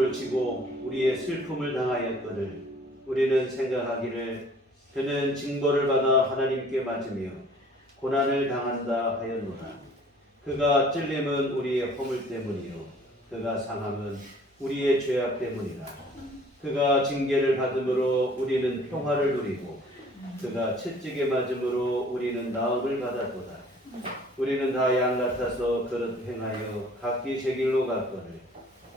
소를 지고 우리의 슬픔을 당하였거늘 우리는 생각하기를 그는 징벌을 받아 하나님께 맞으며 고난을 당한다 하였노라. 그가 찔림은 우리의 허물 때문이요 그가 상함은 우리의 죄악 때문이라. 그가 징계를 받음으로 우리는 평화를 누리고 그가 채찍에 맞음으로 우리는 나음을 받았도다. 우리는 다 양 같아서 그릇 행하여 각기 제 길로 갔거늘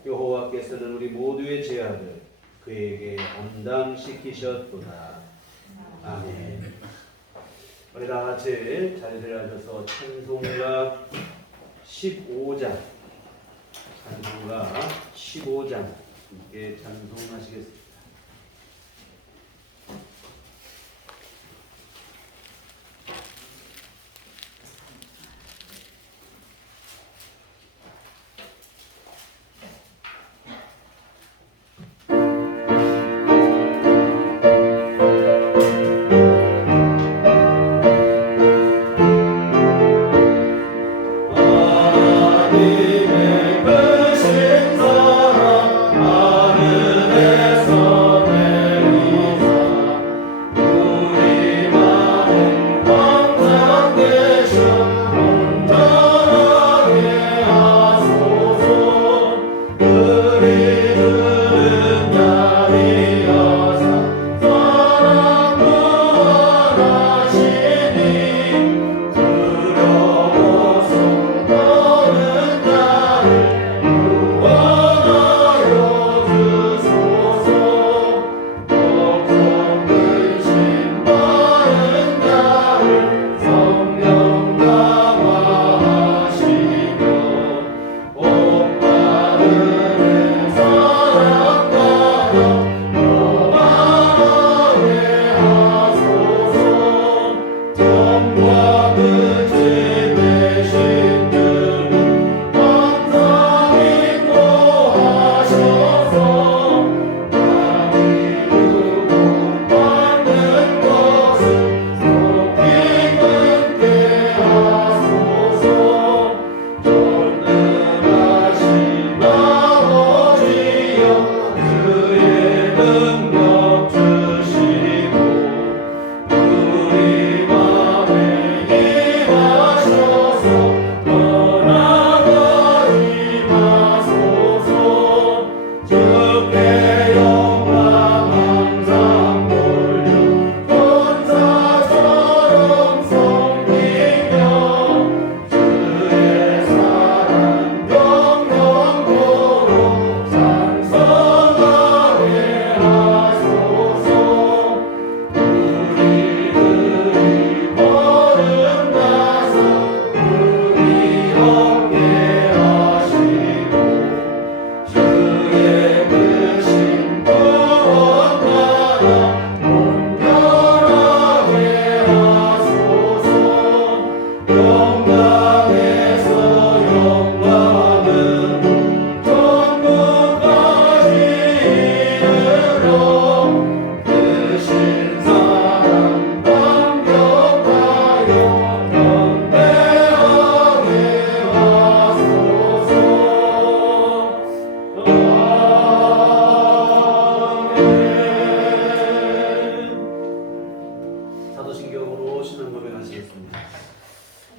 여호와께서는 우리 모두의 죄악을 그에게 담당시키셨도다. 아멘. 우리 다 같이 자리를 앉아서 찬송가 15장 함께 찬송하시겠습니다.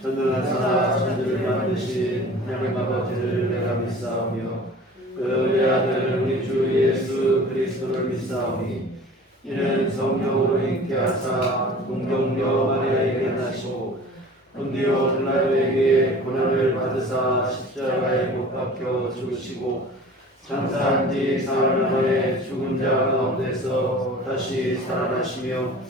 전능하사 천지를 만드신 하나님 아버지를 내가 믿사오며 그의 아들 우리 주 예수 그리스도를 믿사오니 이는 성령으로 잉태하사 동정녀 마리아에게 나시고 본디오 빌라도에게 고난을 받으사 십자가에 못 박혀 죽으시고 장사한 지 사흘 만에 죽은 자 가운데서 다시 살아나시며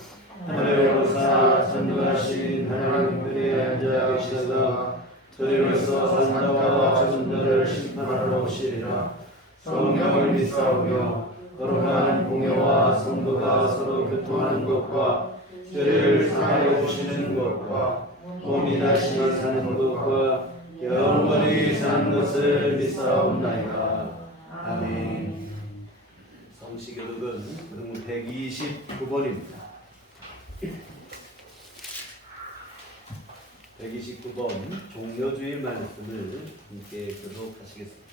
하늘에 오르사 전능하신 하나님들이 앉아 계시다가 저희로서 산자와 죽은 자를 심판하러 오시리라. 성령을 믿사오며 거룩한 공예와 성도가 서로 교통하는 것과 죄를 사하여 주시는 것과 몸이 다시 사는 것과 영원히 사는 것을 믿사옵나이다. 아멘. 성시교독은 그동 129번입니다. 129번 종려주일 말씀을 함께 교독하시겠습니다.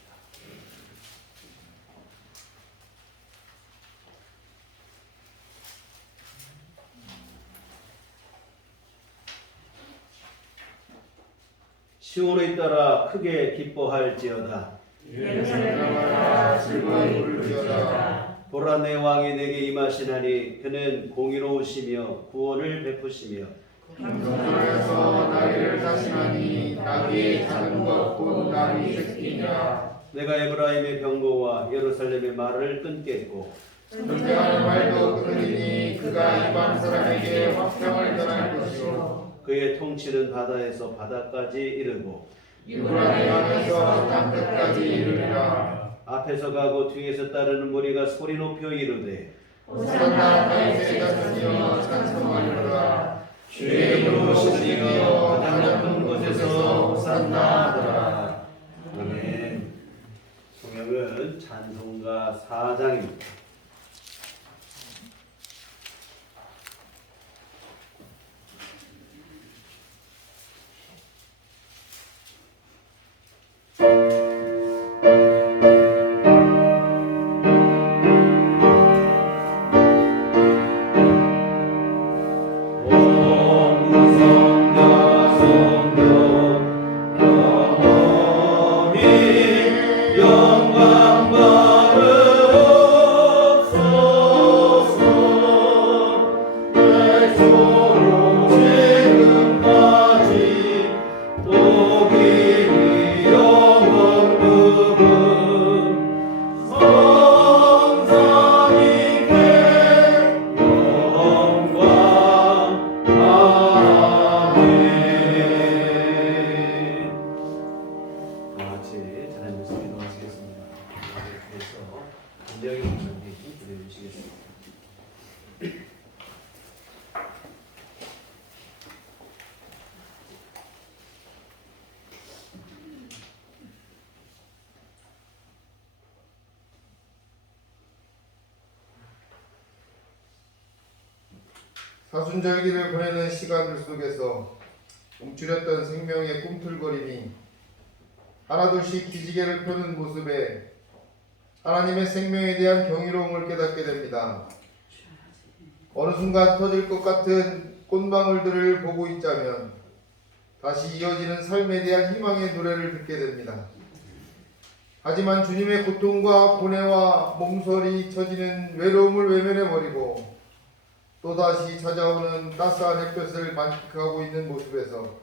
시온에 따라 크게 기뻐할지어다. 예루살렘에 따라 즐거이 부를지어다. 보라 내 왕이 내게 임하시나니 그는 공의로우시며 구원을 베푸시며 경건에서 나귀를 타시나니 나귀의 작은 것 곧 나귀 새끼니라. 내가 에브라임의 병거와 예루살렘의 말을 끊겠고 존대하는 말도 끊으리니 그가 이방 사람에게 화평을 전할 것이요 그의 통치는 바다에서 바다까지 이르고 유브라데 강에서 땅 끝까지 이르리라. 앞에서 가고 뒤에서 따르는 무리가 소리 높여 이르되 호산나 다윗의 자손이여 찬송하리로다. 주의 이름으로 오시는 이여 가장 높은 곳에서 호산나 하더라. 아멘. 성경은 찬송가 4장입니다. 사순절기를 보내는 시간들 속에서 움츠렸던 생명의 꿈틀거림이 하나둘씩 기지개를 펴는 모습에 하나님의 생명에 대한 경이로움을 깨닫게 됩니다. 어느 순간 터질 것 같은 꽃망울들을 보고 있자면 다시 이어지는 삶에 대한 희망의 노래를 듣게 됩니다. 하지만 주님의 고통과 고뇌와 몸서리 처지는 외로움을 외면해버리고 또다시 찾아오는 따스한 햇볕을 만끽하고 있는 모습에서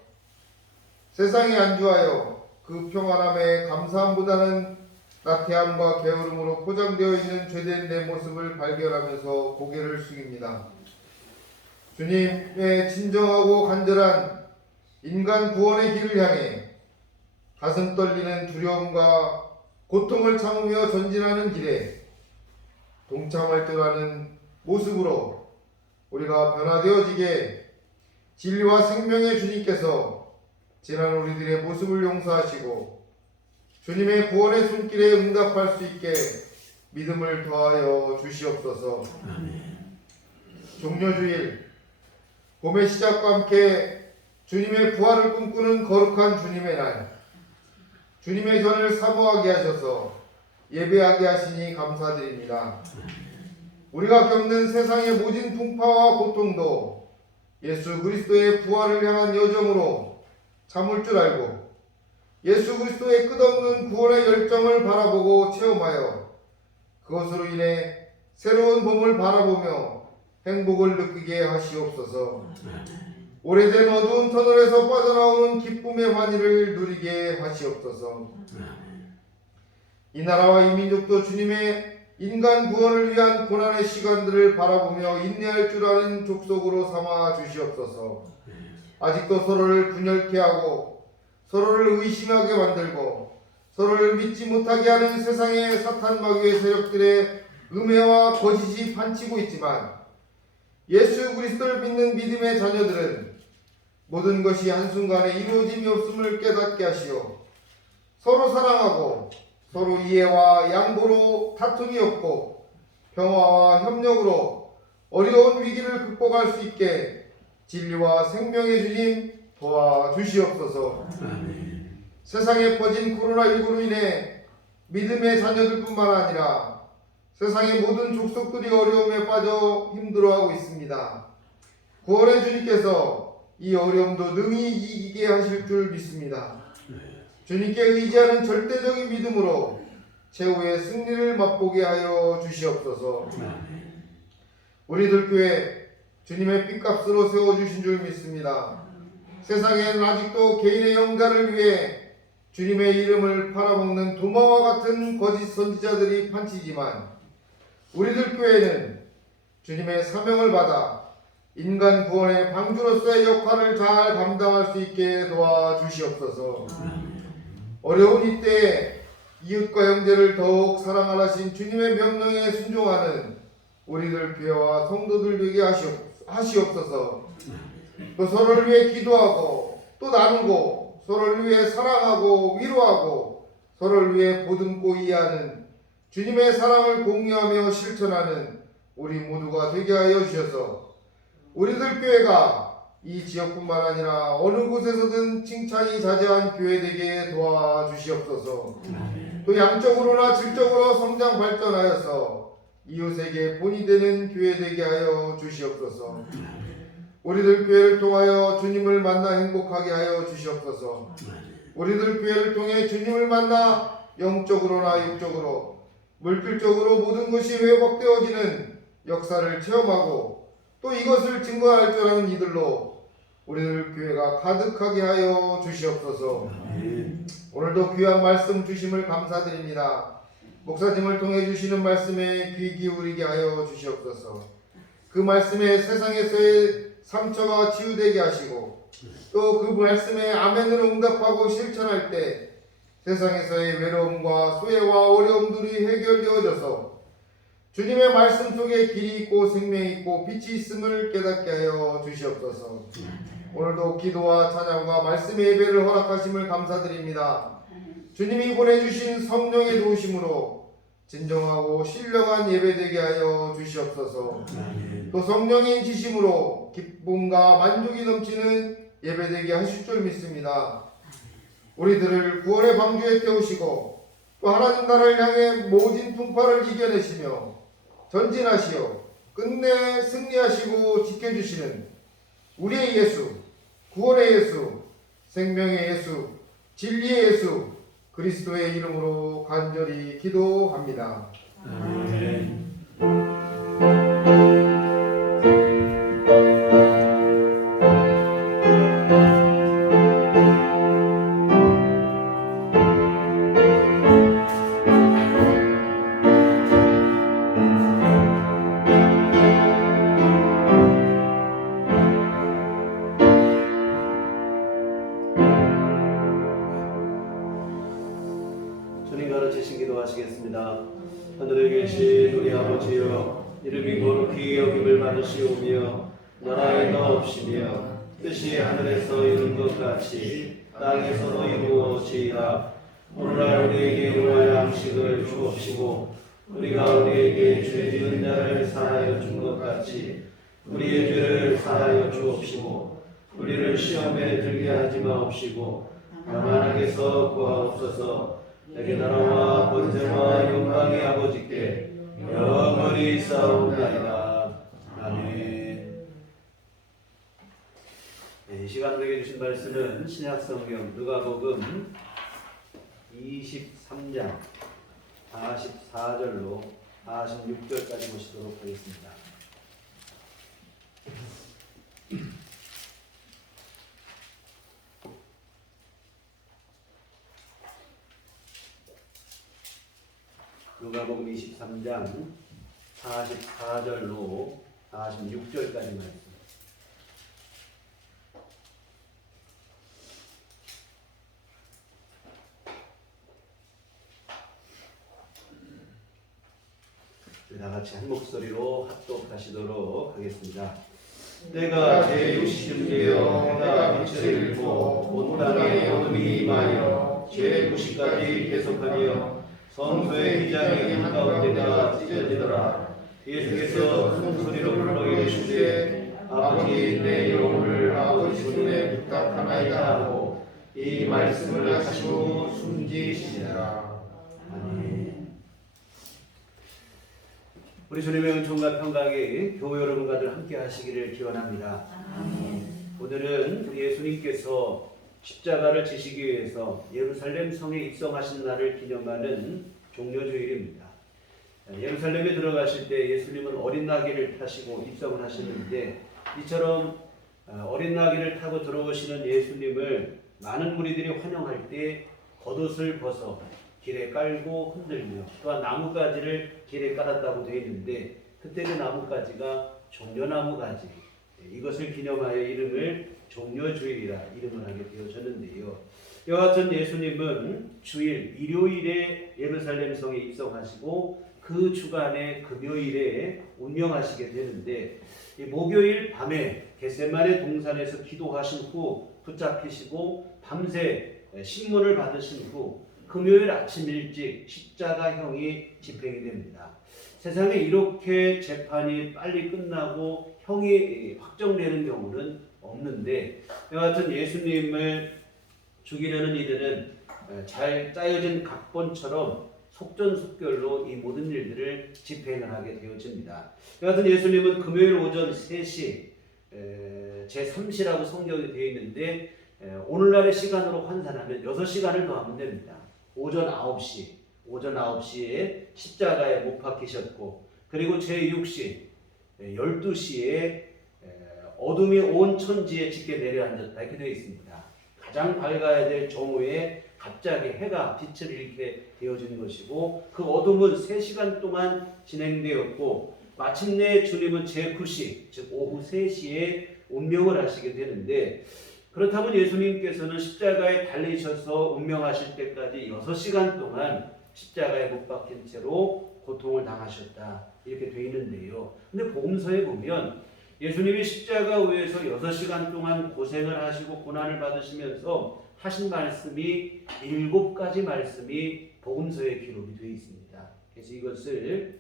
세상에 안주하여 그 평안함에 감사함보다는 나태함과 게으름으로 포장되어 있는 죄된 내 모습을 발견하면서 고개를 숙입니다. 주님의 진정하고 간절한 인간 구원의 길을 향해 가슴 떨리는 두려움과 고통을 참으며 전진하는 길에 동참할 줄 아는 모습으로 우리가 변화되어지게 진리와 생명의 주님께서 지난 우리들의 모습을 용서하시고 주님의 구원의 손길에 응답할 수 있게 믿음을 더하여 주시옵소서. 종려주일 봄의 시작과 함께 주님의 부활을 꿈꾸는 거룩한 주님의 날, 주님의 전을 사모하게 하셔서 예배하게 하시니 감사드립니다. 우리가 겪는 세상의 모진 풍파와 고통도 예수 그리스도의 부활을 향한 여정으로 참을 줄 알고 예수 그리스도의 끝없는 구원의 열정을 바라보고 체험하여 그것으로 인해 새로운 봄을 바라보며 행복을 느끼게 하시옵소서. 오래된 어두운 터널에서 빠져나오는 기쁨의 환희를 누리게 하시옵소서. 이 나라와 이 민족도 주님의 인간 구원을 위한 고난의 시간들을 바라보며 인내할 줄 아는 족속으로 삼아 주시옵소서. 아직도 서로를 분열케 하고 서로를 의심하게 만들고 서로를 믿지 못하게 하는 세상의 사탄 마귀의 세력들의 음해와 거짓이 판치고 있지만 예수 그리스도를 믿는 믿음의 자녀들은 모든 것이 한순간에 이루어짐이 없음을 깨닫게 하시오. 서로 사랑하고 서로 이해와 양보로 다툼이 없고 평화와 협력으로 어려운 위기를 극복할 수 있게 진리와 생명의 주님 도와주시옵소서. 세상에 퍼진 코로나19로 인해 믿음의 자녀들뿐만 아니라 세상의 모든 족속들이 어려움에 빠져 힘들어하고 있습니다. 구원의 주님께서 이 어려움도 능히 이기게 하실 줄 믿습니다. 주님께 의지하는 절대적인 믿음으로 최후의 승리를 맛보게 하여 주시옵소서. 우리들 교회 주님의 핏값으로 세워주신 줄 믿습니다. 세상에는 아직도 개인의 영가를 위해 주님의 이름을 팔아먹는 도마와 같은 거짓 선지자들이 판치지만 우리들 교회는 주님의 사명을 받아 인간 구원의 방주로서의 역할을 잘 감당할 수 있게 도와주시옵소서. 어려운 이때에 이웃과 형제를 더욱 사랑하신 주님의 명령에 순종하는 우리들 교회와 성도들 되게 하시옵소서. 또 서로를 위해 기도하고 또 나누고 서로를 위해 사랑하고 위로하고 서로를 위해 보듬고 이해하는 주님의 사랑을 공유하며 실천하는 우리 모두가 되게 하여 주셔서 우리들 교회가 이 지역뿐만 아니라 어느 곳에서든 칭찬이 자자한 교회 되게 도와주시옵소서. 또 양적으로나 질적으로 성장 발전하여서 이웃에게 본이 되는 교회 되게 하여 주시옵소서. 우리들 교회를 통하여 주님을 만나 행복하게 하여 주시옵소서. 우리들 교회를 통해 주님을 만나 영적으로나 육적으로 물질적으로 모든 것이 회복되어지는 역사를 체험하고 또 이것을 증거할 줄 아는 이들로 우리들 교회가 가득하게 하여 주시옵소서. 오늘도 귀한 말씀 주심을 감사드립니다. 목사님을 통해 주시는 말씀에 귀 기울이게 하여 주시옵소서. 그 말씀에 세상에서의 상처가 치유되게 하시고 또 그 말씀에 아멘으로 응답하고 실천할 때 세상에서의 외로움과 소외와 어려움들이 해결되어져서 주님의 말씀 속에 길이 있고 생명이 있고 빛이 있음을 깨닫게 하여 주시옵소서. 오늘도 기도와 찬양과 말씀의 예배를 허락하심을 감사드립니다. 주님이 보내주신 성령의 도우심으로 진정하고 신령한 예배되게 하여 주시옵소서. 또 성령의 지심으로 기쁨과 만족이 넘치는 예배되게 하실 줄 믿습니다. 우리들을 구원의 방주에 태우시고 또 하나님 나라를 향해 모진 풍파를 이겨내시며 전진하시어 끝내 승리하시고 지켜주시는 우리의 예수, 구원의 예수, 생명의 예수, 진리의 예수 그리스도의 이름으로 간절히 기도합니다. 아멘. 주님 가르치신 기도하시겠습니다. 하늘에 계신 우리 아버지여, 이름이 거룩히 여김을 받으시오며 나라의 나옵시며 뜻이 하늘에서 이룬 것 같이 땅에서도 이루어지이다. 오늘날 우리에게 일용할 양식을 주옵시고 우리가 우리에게 죄 지은 자를 사하여 준 것 같이 우리의 죄를 사하여 주옵시고 우리를 시험에 들게 하지 마옵시고 다만 악에서 구하옵소서. 내게 나라와 권세와 영광의 아버지께 영원히 싸움나이다. 아멘. 이 시간 우리에게 주신 말씀은 신약성경 누가복음 23장 44절로 46절까지 보시도록 하겠습니다. 누가복음 23장 44절로 46절까지 말씀. 다 같이 한 목소리로 합독하시도록 하겠습니다. 때가 제60쯤 되어 해가 빛을 잃고 온 땅에 어둠이 임하여 제90까지 계속하며 성소의 휘장이 한가운데가 찢어지더라. 예수께서 큰 소리로 불러 이르시되 아버지 내 영혼을 아버지 손에 부탁하나이다 하고 이 말씀을 하시고 숨지시니라. 아멘. 우리 주님의 은총과 평강이 교회 여러분과들 함께 하시기를 기원합니다. 아멘. 오늘은 우리 예수님께서 십자가를 지시기 위해서 예루살렘 성에 입성하신 날을 기념하는 종려주일입니다. 예루살렘에 들어가실 때 예수님은 어린 나귀를 타시고 입성을 하셨는데, 이처럼 어린 나귀를 타고 들어오시는 예수님을 많은 무리들이 환영할 때 겉옷을 벗어 길에 깔고 흔들며, 또한 나뭇가지를 길에 깔았다고 되어 있는데, 그때 그 나뭇가지가 종려나무 가지, 이것을 기념하여 이름을 종려주일이라 이름을 하게 되어졌는데요. 이와 같은 예수님은 주일 일요일에 예루살렘 성에 입성하시고 그 주간에 금요일에 운명하시게 되는데, 이 목요일 밤에 겟세마네 동산에서 기도하신 후 붙잡히시고 밤새 신문을 받으신 후 금요일 아침 일찍 십자가형이 집행이 됩니다. 세상에 이렇게 재판이 빨리 끝나고 형이 확정되는 경우는 없는데, 이와 같은 예수님을 죽이려는 이들은 잘 짜여진 각본처럼 속전속결로 이 모든 일들을 집행을 하게 되어집니다. 이와 같은 예수님은 금요일 오전 3시 제3시라고 성경에 되어 있는데, 오늘날의 시간으로 환산하면 6시간을 더하면 됩니다. 오전 9시에 십자가에 못 박히셨고, 그리고 제6시 12시에 어둠이 온 천지에 짙게 내려앉았다 이렇게 되어 있습니다. 가장 밝아야 될 정오에 갑자기 해가 빛을 잃게 되어진 것이고, 그 어둠은 3시간 동안 진행되었고, 마침내 주님은 제9시 즉 오후 3시에 운명을 하시게 되는데, 그렇다면 예수님께서는 십자가에 달리셔서 운명하실 때까지 6시간 동안 십자가에 못 박힌 채로 고통을 당하셨다 이렇게 되어 있는데요. 근데 복음서에 보면 예수님이 십자가 위에서 6시간 동안 고생을 하시고 고난을 받으시면서 하신 말씀이 7가지 말씀이 복음서에 기록이 되어 있습니다. 그래서 이것을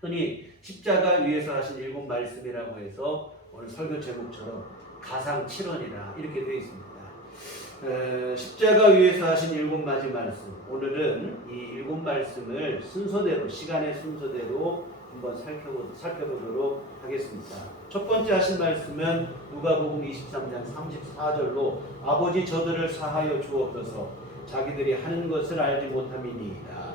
흔히 십자가 위에서 하신 7말씀이라고 해서 오늘 설교 제목처럼 가상칠언이라 이렇게 되어 있습니다. 십자가 위에서 하신 7가지 말씀, 오늘은 이 7말씀을 순서대로, 시간의 순서대로 한번 살펴보도록 하겠습니다. 첫 번째 하신 말씀은 누가복음 23장 34절로 아버지 저들을 사하여 주옵소서 자기들이 하는 것을 알지 못함이니이다.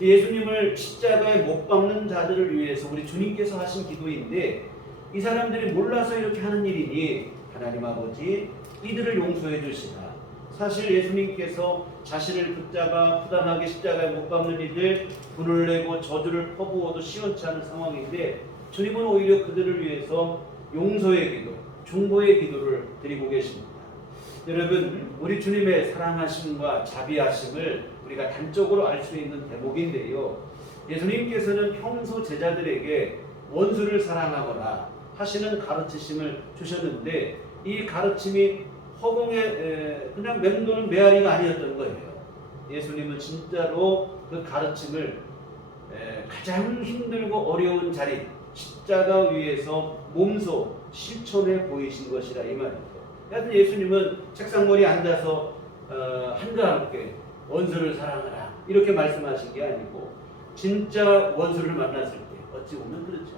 예수님을 십자가에 못 박는 자들을 위해서 우리 주님께서 하신 기도인데, 이 사람들이 몰라서 이렇게 하는 일이니 하나님 아버지 이들을 용서해 주시라. 사실 예수님께서 자신을 붙잡아 부당하게 십자가에 못 박는 이들 분을 내고 저주를 퍼부어도 시원치 않은 상황인데, 주님은 오히려 그들을 위해서 용서의 기도, 중보의 기도를 드리고 계십니다. 여러분, 우리 주님의 사랑하심과 자비하심을 우리가 단적으로 알 수 있는 대목인데요. 예수님께서는 평소 제자들에게 원수를 사랑하거나 하시는 가르치심을 주셨는데, 이 가르침이 허공에 그냥 맴도는 메아리가 아니었던 거예요. 예수님은 진짜로 그 가르침을 가장 힘들고 어려운 자리, 십자가 위에서 몸소 실천해 보이신 것이라 이 말이죠. 하여튼 예수님은 책상머리에 앉아서 한가함께 원수를 사랑하라 이렇게 말씀하신 게 아니고, 진짜 원수를 만났을 때 어찌 보면 그렇죠.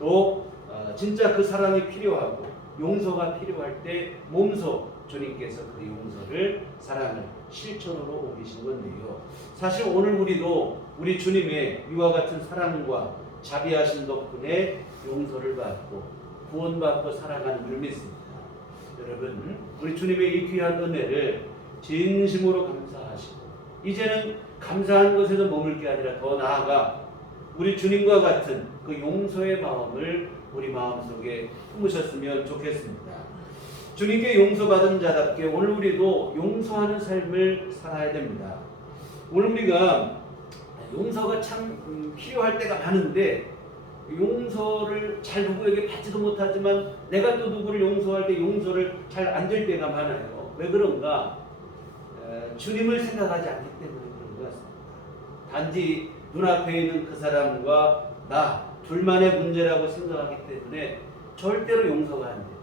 또 진짜 그 사랑이 필요하고 용서가 필요할 때 몸소 주님께서 그 용서를, 사랑을 실천으로 옮기신 건데요. 사실 오늘 우리도 우리 주님의 이와 같은 사랑과 자비하신 덕분에 용서를 받고 구원받고 살아가는 줄 믿습니다. 여러분, 우리 주님의 이 귀한 은혜를 진심으로 감사하시고, 이제는 감사한 것에서 머물 게 아니라 더 나아가 우리 주님과 같은 그 용서의 마음을 우리 마음속에 품으셨으면 좋겠습니다. 주님께 용서받은 자답게 오늘 우리도 용서하는 삶을 살아야 됩니다. 오늘 우리가 용서가 참 필요할 때가 많은데, 용서를 잘 누구에게 받지도 못하지만 내가 또 누구를 용서할 때 용서를 잘 안 될 때가 많아요. 왜 그런가? 주님을 생각하지 않기 때문에 그런 것 같습니다. 단지 눈앞에 있는 그 사람과 나 둘만의 문제라고 생각하기 때문에 절대로 용서가 안 되죠.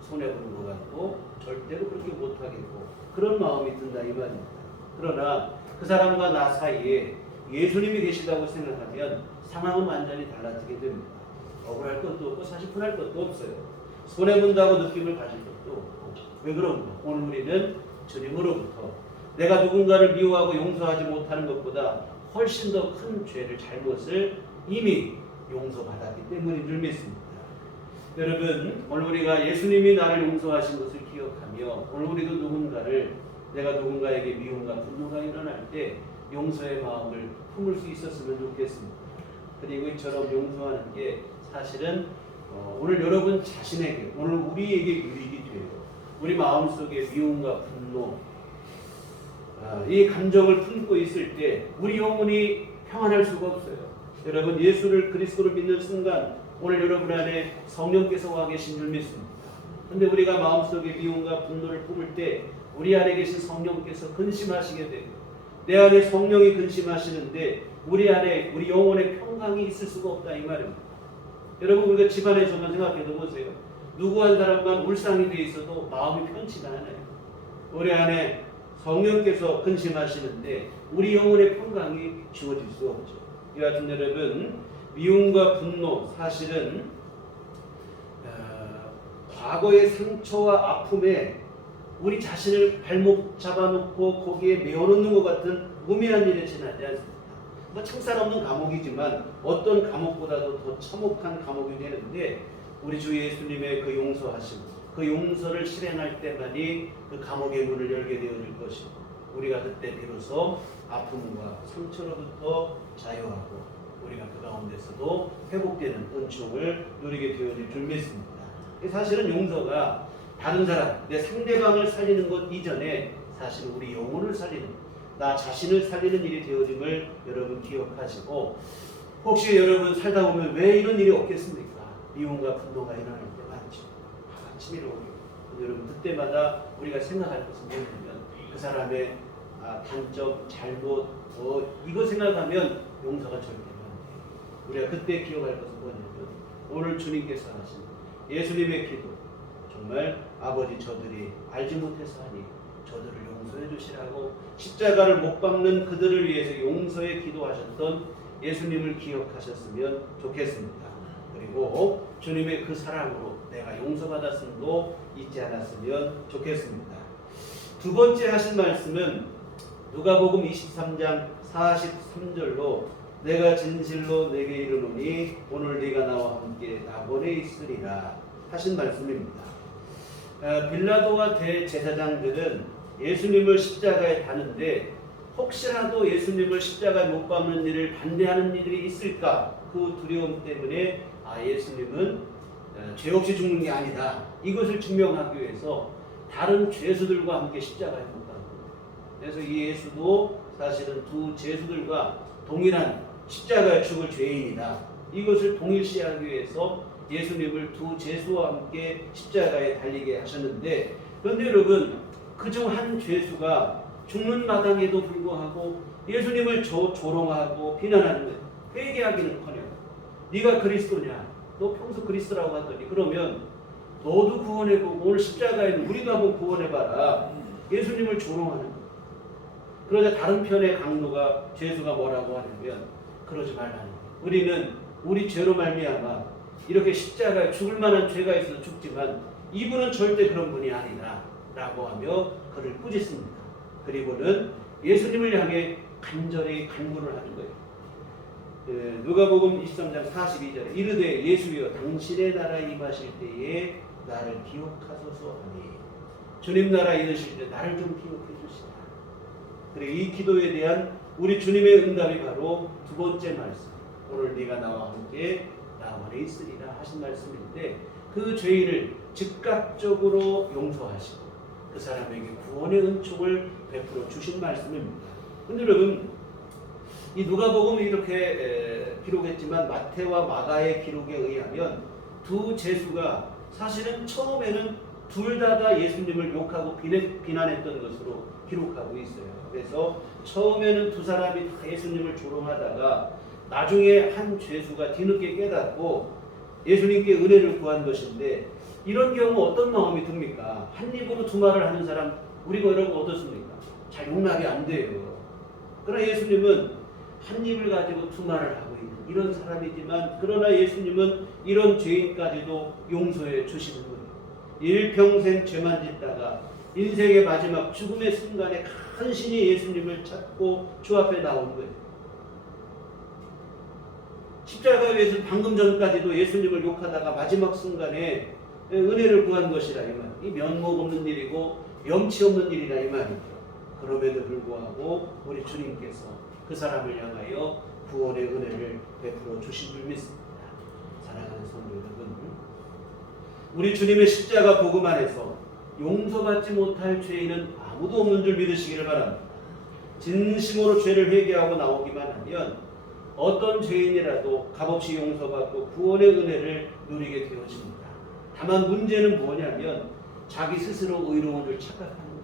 손해보는 것 같고 절대로 그렇게 못하겠고 그런 마음이 든다 이 말입니다. 그러나 그 사람과 나 사이에 예수님이 계시다고 생각하면 상황은 완전히 달라지게 됩니다. 억울할 것도 없고 사실 분할 것도 없어요. 손해본다고 느낌을 가질 것도 없고. 왜 그런가? 오늘 우리는 주님으로부터 내가 누군가를 미워하고 용서하지 못하는 것보다 훨씬 더 큰 죄를 잘못을 이미 용서받았기 때문인 줄 믿습니다. 여러분, 오늘 우리가 예수님이 나를 용서하신 것을 기억하며 오늘 우리도 내가 누군가에게 미움과 분노가 일어날 때 용서의 마음을 품을 수 있었으면 좋겠습니다. 그리고 이처럼 용서하는 게 사실은 오늘 여러분 자신에게, 오늘 우리에게 유익이 돼요. 우리 마음속에 미움과 분노, 이 감정을 품고 있을 때 우리 영혼이 평안할 수가 없어요. 여러분, 예수를 그리스도로 믿는 순간 오늘 여러분 안에 성령께서 와 계신 줄 믿습니다. 근데 우리가 마음속에 미움과 분노를 품을 때 우리 안에 계신 성령께서 근심하시게 되고, 내 안에 성령이 근심하시는데 우리 안에 우리 영혼의 평강이 있을 수가 없다 이 말입니다. 여러분, 우리가 집안에서만 생각해도 보세요. 누구 한 사람만 울상이 돼 있어도 마음이 편치가 않아요. 우리 안에 성령께서 근심하시는데 우리 영혼의 평강이 주어질 수 없죠. 여하튼 여러분, 미움과 분노, 사실은 과거의 상처와 아픔에 우리 자신을 발목 잡아놓고 거기에 메어놓는 것 같은 우매한 일에 지나지 않습니다. 뭐 창살 없는 감옥이지만 어떤 감옥보다도 더 참혹한 감옥이 되는데, 우리 주 예수님의 그 용서하심, 그 용서를 실행할 때만이 그 감옥의 문을 열게 되어질 것이고, 우리가 그때 비로소 아픔과 상처로부터 자유하고 우리가 그 가운데서도 회복되는 은총을 누리게 되어질 줄 믿습니다. 사실은 용서가 다른 사람, 내 상대방을 살리는 것 이전에 사실 우리 영혼을 살리는, 나 자신을 살리는 일이 되어짐을 여러분 기억하시고, 혹시 여러분 살다 보면 왜 이런 일이 없겠습니까? 미움과 분노가 일어날 때 많죠. 치밀어 오고. 여러분, 그때마다 우리가 생각할 것은 뭐냐면 그 사람의 단점, 잘못, 이거 생각하면 용서가 절대 안 돼요. 우리가 그때 기억할 것은 뭐냐면 오늘 주님께서 하신 예수님의 기도, 정말 아버지, 저들이 알지 못해서 하니 저들을 용서해 주시라고 십자가를 못 박는 그들을 위해서 용서의 기도하셨던 예수님을 기억하셨으면 좋겠습니다. 그리고 주님의 그 사랑으로 내가 용서받았음도 잊지 않았으면 좋겠습니다. 두 번째 하신 말씀은 누가복음 23장 43절로 내가 진실로 내게 이르노니 오늘 네가 나와 함께 낙원에 있으리라 하신 말씀입니다. 빌라도와 대제사장들은 예수님을 십자가에 다는데 혹시라도 예수님을 십자가에 못 박는 일을 반대하는 이들이 있을까, 그 두려움 때문에 예수님은 죄 없이 죽는 게 아니다, 이것을 증명하기 위해서 다른 죄수들과 함께 십자가에 못 박습니다. 그래서 이 예수도 사실은 두 죄수들과 동일한 십자가에 죽을 죄인이다, 이것을 동일시하기 위해서 예수님을 두 죄수와 함께 십자가에 달리게 하셨는데, 그런데 여러분, 그중 한 죄수가 죽는 마당에도 불구하고 예수님을 조롱하고 비난하는 거예요. 회개하기는커녕 네가 그리스도냐, 너 평소 그리스도라고 하더니 그러면 너도 구원해보고 오늘 십자가에는 우리도 한번 구원해봐라, 예수님을 조롱하는 거예요. 그러자 다른 편의 강도가, 죄수가 뭐라고 하냐면 그러지 말라는 거예요. 우리는 우리 죄로 말미암아 이렇게 십자가에 죽을 만한 죄가 있어서 죽지만 이분은 절대 그런 분이 아니다 라고 하며 그를 꾸짖습니다. 그리고는 예수님을 향해 간절히 간구를 하는 거예요. 누가복음 23장 42절에 이르되 예수여 당신의 나라에 임하실 때에 나를 기억하소서 하니, 주님 나라에 이르실 때 나를 좀 기억해 주시라. 그리고 이 기도에 대한 우리 주님의 응답이 바로 두 번째 말씀, 오늘 네가 나와 함께 낙원에 있으리라 하신 말씀인데, 그 죄인을 즉각적으로 용서하시고 그 사람에게 구원의 은총을 베풀어 주신 말씀입니다. 근데 여러분, 이 누가복음이 이렇게 기록했지만 마태와 마가의 기록에 의하면 두 죄수가 사실은 처음에는 둘 다 예수님을 욕하고 비난했던 것으로 기록하고 있어요. 그래서 처음에는 두 사람이 다 예수님을 조롱하다가 나중에 한 죄수가 뒤늦게 깨닫고 예수님께 은혜를 구한 것인데, 이런 경우 어떤 마음이 듭니까? 한 입으로 두 말을 하는 사람, 우리가 여러분 어떻습니까? 잘 용납이 안 돼요. 그러나 예수님은 한 입을 가지고 두 말을 하고 있는 이런 사람이지만, 그러나 예수님은 이런 죄인까지도 용서해 주시는 거예요. 일평생 죄만 짓다가 인생의 마지막 죽음의 순간에 간신히 예수님을 찾고 주 앞에 나온 거예요. 십자가에서 방금 전까지도 예수님을 욕하다가 마지막 순간에 은혜를 구한 것이라 이 말. 이 면목 없는 일이고 염치 없는 일이라 이 말이죠. 그럼에도 불구하고 우리 주님께서 그 사람을 향하여 구원의 은혜를 베풀어 주신 줄 믿습니다. 사랑하는 성도 여러분, 우리 주님의 십자가 복음 안에서 용서받지 못할 죄인은 아무도 없는 줄 믿으시기를 바랍니다. 진심으로 죄를 회개하고 나오기만 하면 어떤 죄인이라도 값없이 용서받고 구원의 은혜를 누리게 되어집니다. 다만 문제는 뭐냐면 자기 스스로 의로운 줄 착각하는 거예요.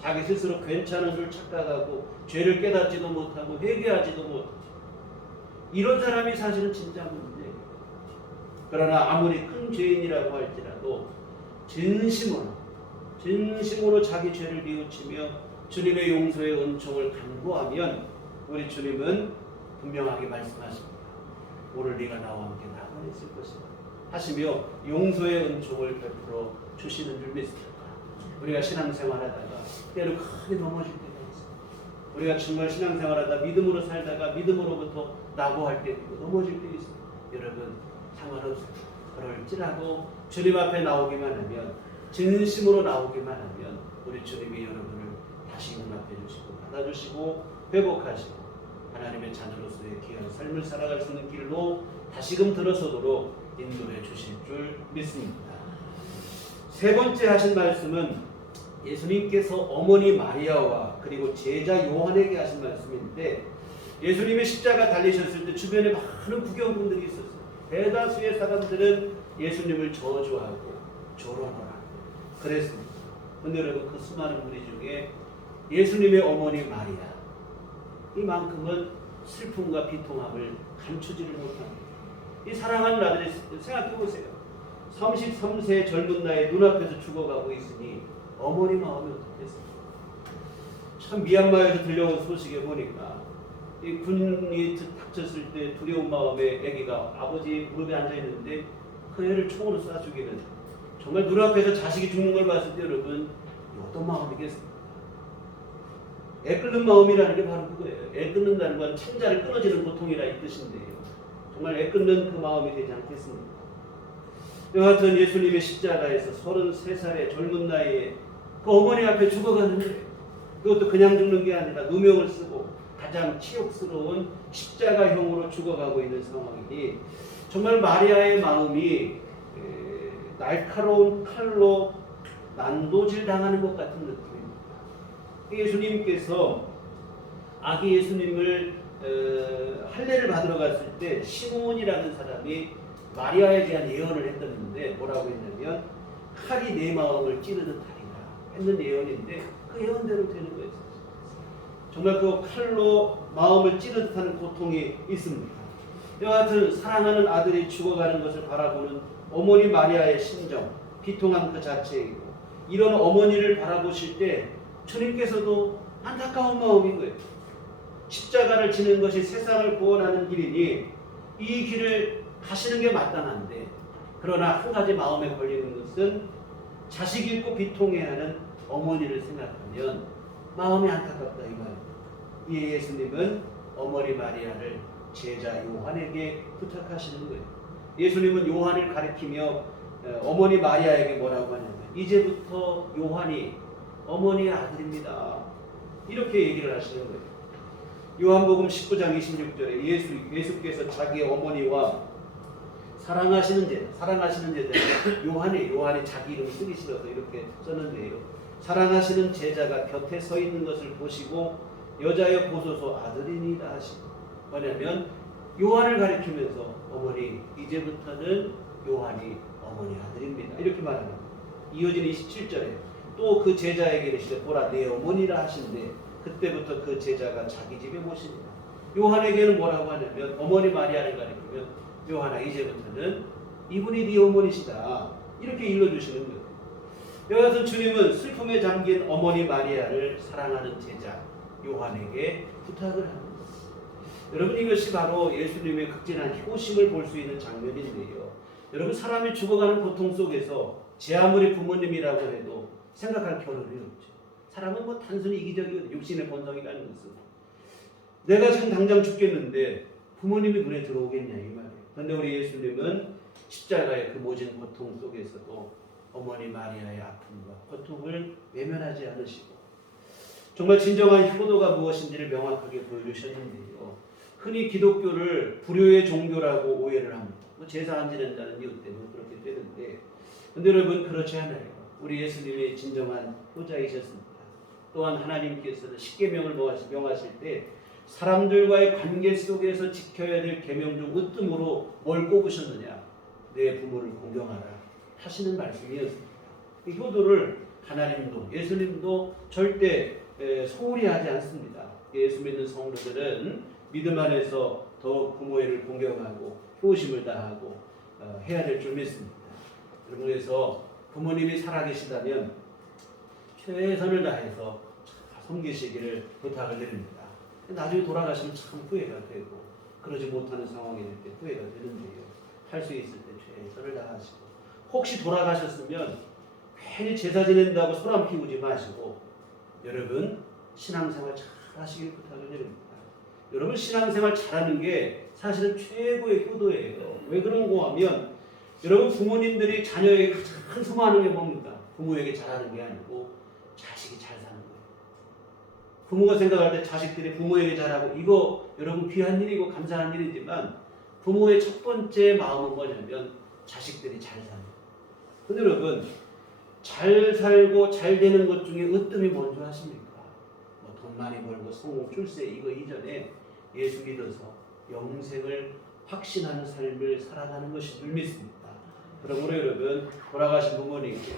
자기 스스로 괜찮은 줄 착각하고 죄를 깨닫지도 못하고 회개하지도 못하고 이런 사람이 사실은 진짜 문제예요. 그러나 아무리 큰 죄인이라고 할지라도 진심으로 자기 죄를 뉘우치며 주님의 용서의 은총을 간구하면 우리 주님은 분명하게 말씀하십니다. 오늘 네가 나와 함께 낙원에 있을 것이다 하시며 용서의 은총을 베풀어 주시는 줄 믿습니다. 우리가 신앙생활하다가 때로 크게 넘어질 때가 있습니다. 우리가 정말 신앙생활하다 믿음으로 살다가 믿음으로부터 낙오할 때 있고 넘어질 때 있습니다. 여러분 상관없습니다. 그럴지라도 주님 앞에 나오기만 하면 진심으로 나오기만 하면 우리 주님이 여러분을 다시 용납해 주시고 받아주시고 회복하시고 하나님의 자녀로서의 귀한 삶을 살아갈 수 있는 길로 다시금 들어서도록 인도해 주실 줄 믿습니다. 세 번째 하신 말씀은 예수님께서 어머니 마리아와 그리고 제자 요한에게 하신 말씀인데 예수님의 십자가 달리셨을 때 주변에 많은 구경꾼들이 있었어요. 대다수의 사람들은 예수님을 저주하고 조롱하고 그랬습니다. 그런데 여러분 그 수많은 무리 중에 예수님의 어머니 마리아 이만큼은 슬픔과 비통함을 감추지를 못합니다. 이 사랑하는 아들이 생각해 보세요. 33세 젊은 나이에 눈앞에서 죽어가고 있으니 어머니 마음이 어떻겠습니까? 참 미얀마에서 들려온 소식에 보니까 이 군이 닥쳤을 때 두려운 마음에 아기가 아버지 무릎에 앉아 있는데 그 애를 총으로 쏴 죽이는 정말 눈앞에서 자식이 죽는 걸 봤을 때 여러분 어떤 마음이겠습니까? 애 끊는 마음이라는 게 바로 그거예요. 애 끊는다는 건 창자를 끊어지는 고통이라 이 뜻인데요. 정말 애 끊는 그 마음이 되지 않겠습니까? 여하튼 예수님의 십자가에서 33살의 젊은 나이에 그 어머니 앞에 죽어가는데 그것도 그냥 죽는 게 아니라 누명을 쓰고 가장 치욕스러운 십자가형으로 죽어가고 있는 상황이니 정말 마리아의 마음이 날카로운 칼로 난도질 당하는 것 같은 느낌입니다. 예수님께서 아기 예수님을 할례를 받으러 갔을 때 시몬이라는 사람이 마리아에 대한 예언을 했었는데 뭐라고 했냐면 칼이 내 마음을 찌르듯 하리라 했는 예언인데 그 예언대로 되는 거예요. 정말 그 칼로 마음을 찌르듯 하는 고통이 있습니다. 여하튼 사랑하는 아들이 죽어가는 것을 바라보는 어머니 마리아의 심정, 비통함 그 자체이고 이런 어머니를 바라보실 때 주님께서도 안타까운 마음인 거예요. 십자가를 지는 것이 세상을 구원하는 길이니 이 길을 가시는 게 마땅한데 그러나 한 가지 마음에 걸리는 것은 자식 잃고 비통해하는 어머니를 생각하면 마음이 안타깝다 이 말입니다. 이에 예수님은 어머니 마리아를 제자 요한에게 부탁하시는 거예요. 예수님은 요한을 가리키며 어머니 마리아에게 뭐라고 하냐면 이제부터 요한이 어머니의 아들입니다. 이렇게 얘기를 하시는 거예요. 요한복음 19장 26절에 예수께서 자기 어머니와 사랑하시는 제자 요한이 자기 이름을 쓰기 싫어서 이렇게 썼는데요. 사랑하시는 제자가 곁에 서 있는 것을 보시고 여자여 보소서 아들이니이다 하시고 뭐냐면 요한을 가리키면서 어머니 이제부터는 요한이 어머니 아들입니다. 이렇게 말합니다. 이어지는 27절에 또 그 제자에게 이르시되 보라 내 어머니라 하신데 그때부터 그 제자가 자기 집에 모십니다. 요한에게는 뭐라고 하냐면 어머니 마리아를 가리키면 요한아 이제부터는 이분이 네 어머니시다 이렇게 일러주시는 거예요. 여하튼 주님은 슬픔에 잠긴 어머니 마리아를 사랑하는 제자 요한에게 부탁을 합니다. 여러분 이것이 바로 예수님의 극진한 효심을 볼 수 있는 장면인데요. 여러분 사람이 죽어가는 고통 속에서 제 아무리 부모님이라고 해도 생각할 겨를이 없죠. 사람은 뭐 단순히 이기적이거든요. 육신의 본성이라는 것은. 내가 지금 당장 죽겠는데 부모님이 눈에 들어오겠냐 이 말이에요. 그런데 우리 예수님은 십자가의 그 모진 고통 속에서도 어머니 마리아의 아픔과 고통을 외면하지 않으시고 정말 진정한 효도가 무엇인지를 명확하게 보여주셨는데요. 흔히 기독교를 불효의 종교라고 오해를 합니다. 뭐 제사 안 지낸다는 이유 때문에 그렇게 되는데, 근데 여러분 그렇지 않아요. 우리 예수님이 진정한 효자이셨습니다. 또한 하나님께서는 십계명을 명하실 때 사람들과의 관계 속에서 지켜야 될 계명 중 으뜸으로 뭘 꼽으셨느냐? 내 부모를 공경하라 하시는 말씀이었습니다. 이 효도를 하나님도 예수님도 절대 소홀히 하지 않습니다. 예수 믿는 성도들은 믿음 안에서 더욱 부모를 공경하고 효심을 다하고 해야 될 줄 믿습니다. 여러분, 그래서 부모님이 살아계시다면 최선을 다해서 섬기시기를 부탁을 드립니다. 나중에 돌아가시면 참 후회가 되고 그러지 못하는 상황이 될 때 후회가 되는데요. 할 수 있을 때 최선을 다하시고, 혹시 돌아가셨으면 괜히 제사 지낸다고 소란 피우지 마시고 여러분 신앙생활 잘 하시길 부탁을 드립니다. 여러분 신앙생활 잘하는 게 사실은 최고의 효도예요. 왜 그런가 하면 여러분 부모님들이 자녀에게 큰 소망하는 게 뭡니까? 부모에게 잘하는 게 아니고 자식이 잘 사는 거예요. 부모가 생각할 때 자식들이 부모에게 잘하고 이거 여러분 귀한 일이고 감사한 일이지만 부모의 첫 번째 마음은 뭐냐면 자식들이 잘 사는 거예요. 근데 여러분 잘 살고 잘 되는 것 중에 으뜸이 뭔지 아십니까? 뭐 돈 많이 벌고 성공 출세 이거 이전에 예수 믿어서 영생을 확신하는 삶을 살아가는 것이 줄 믿습니다. 그러므로 여러분 돌아가신 부모님께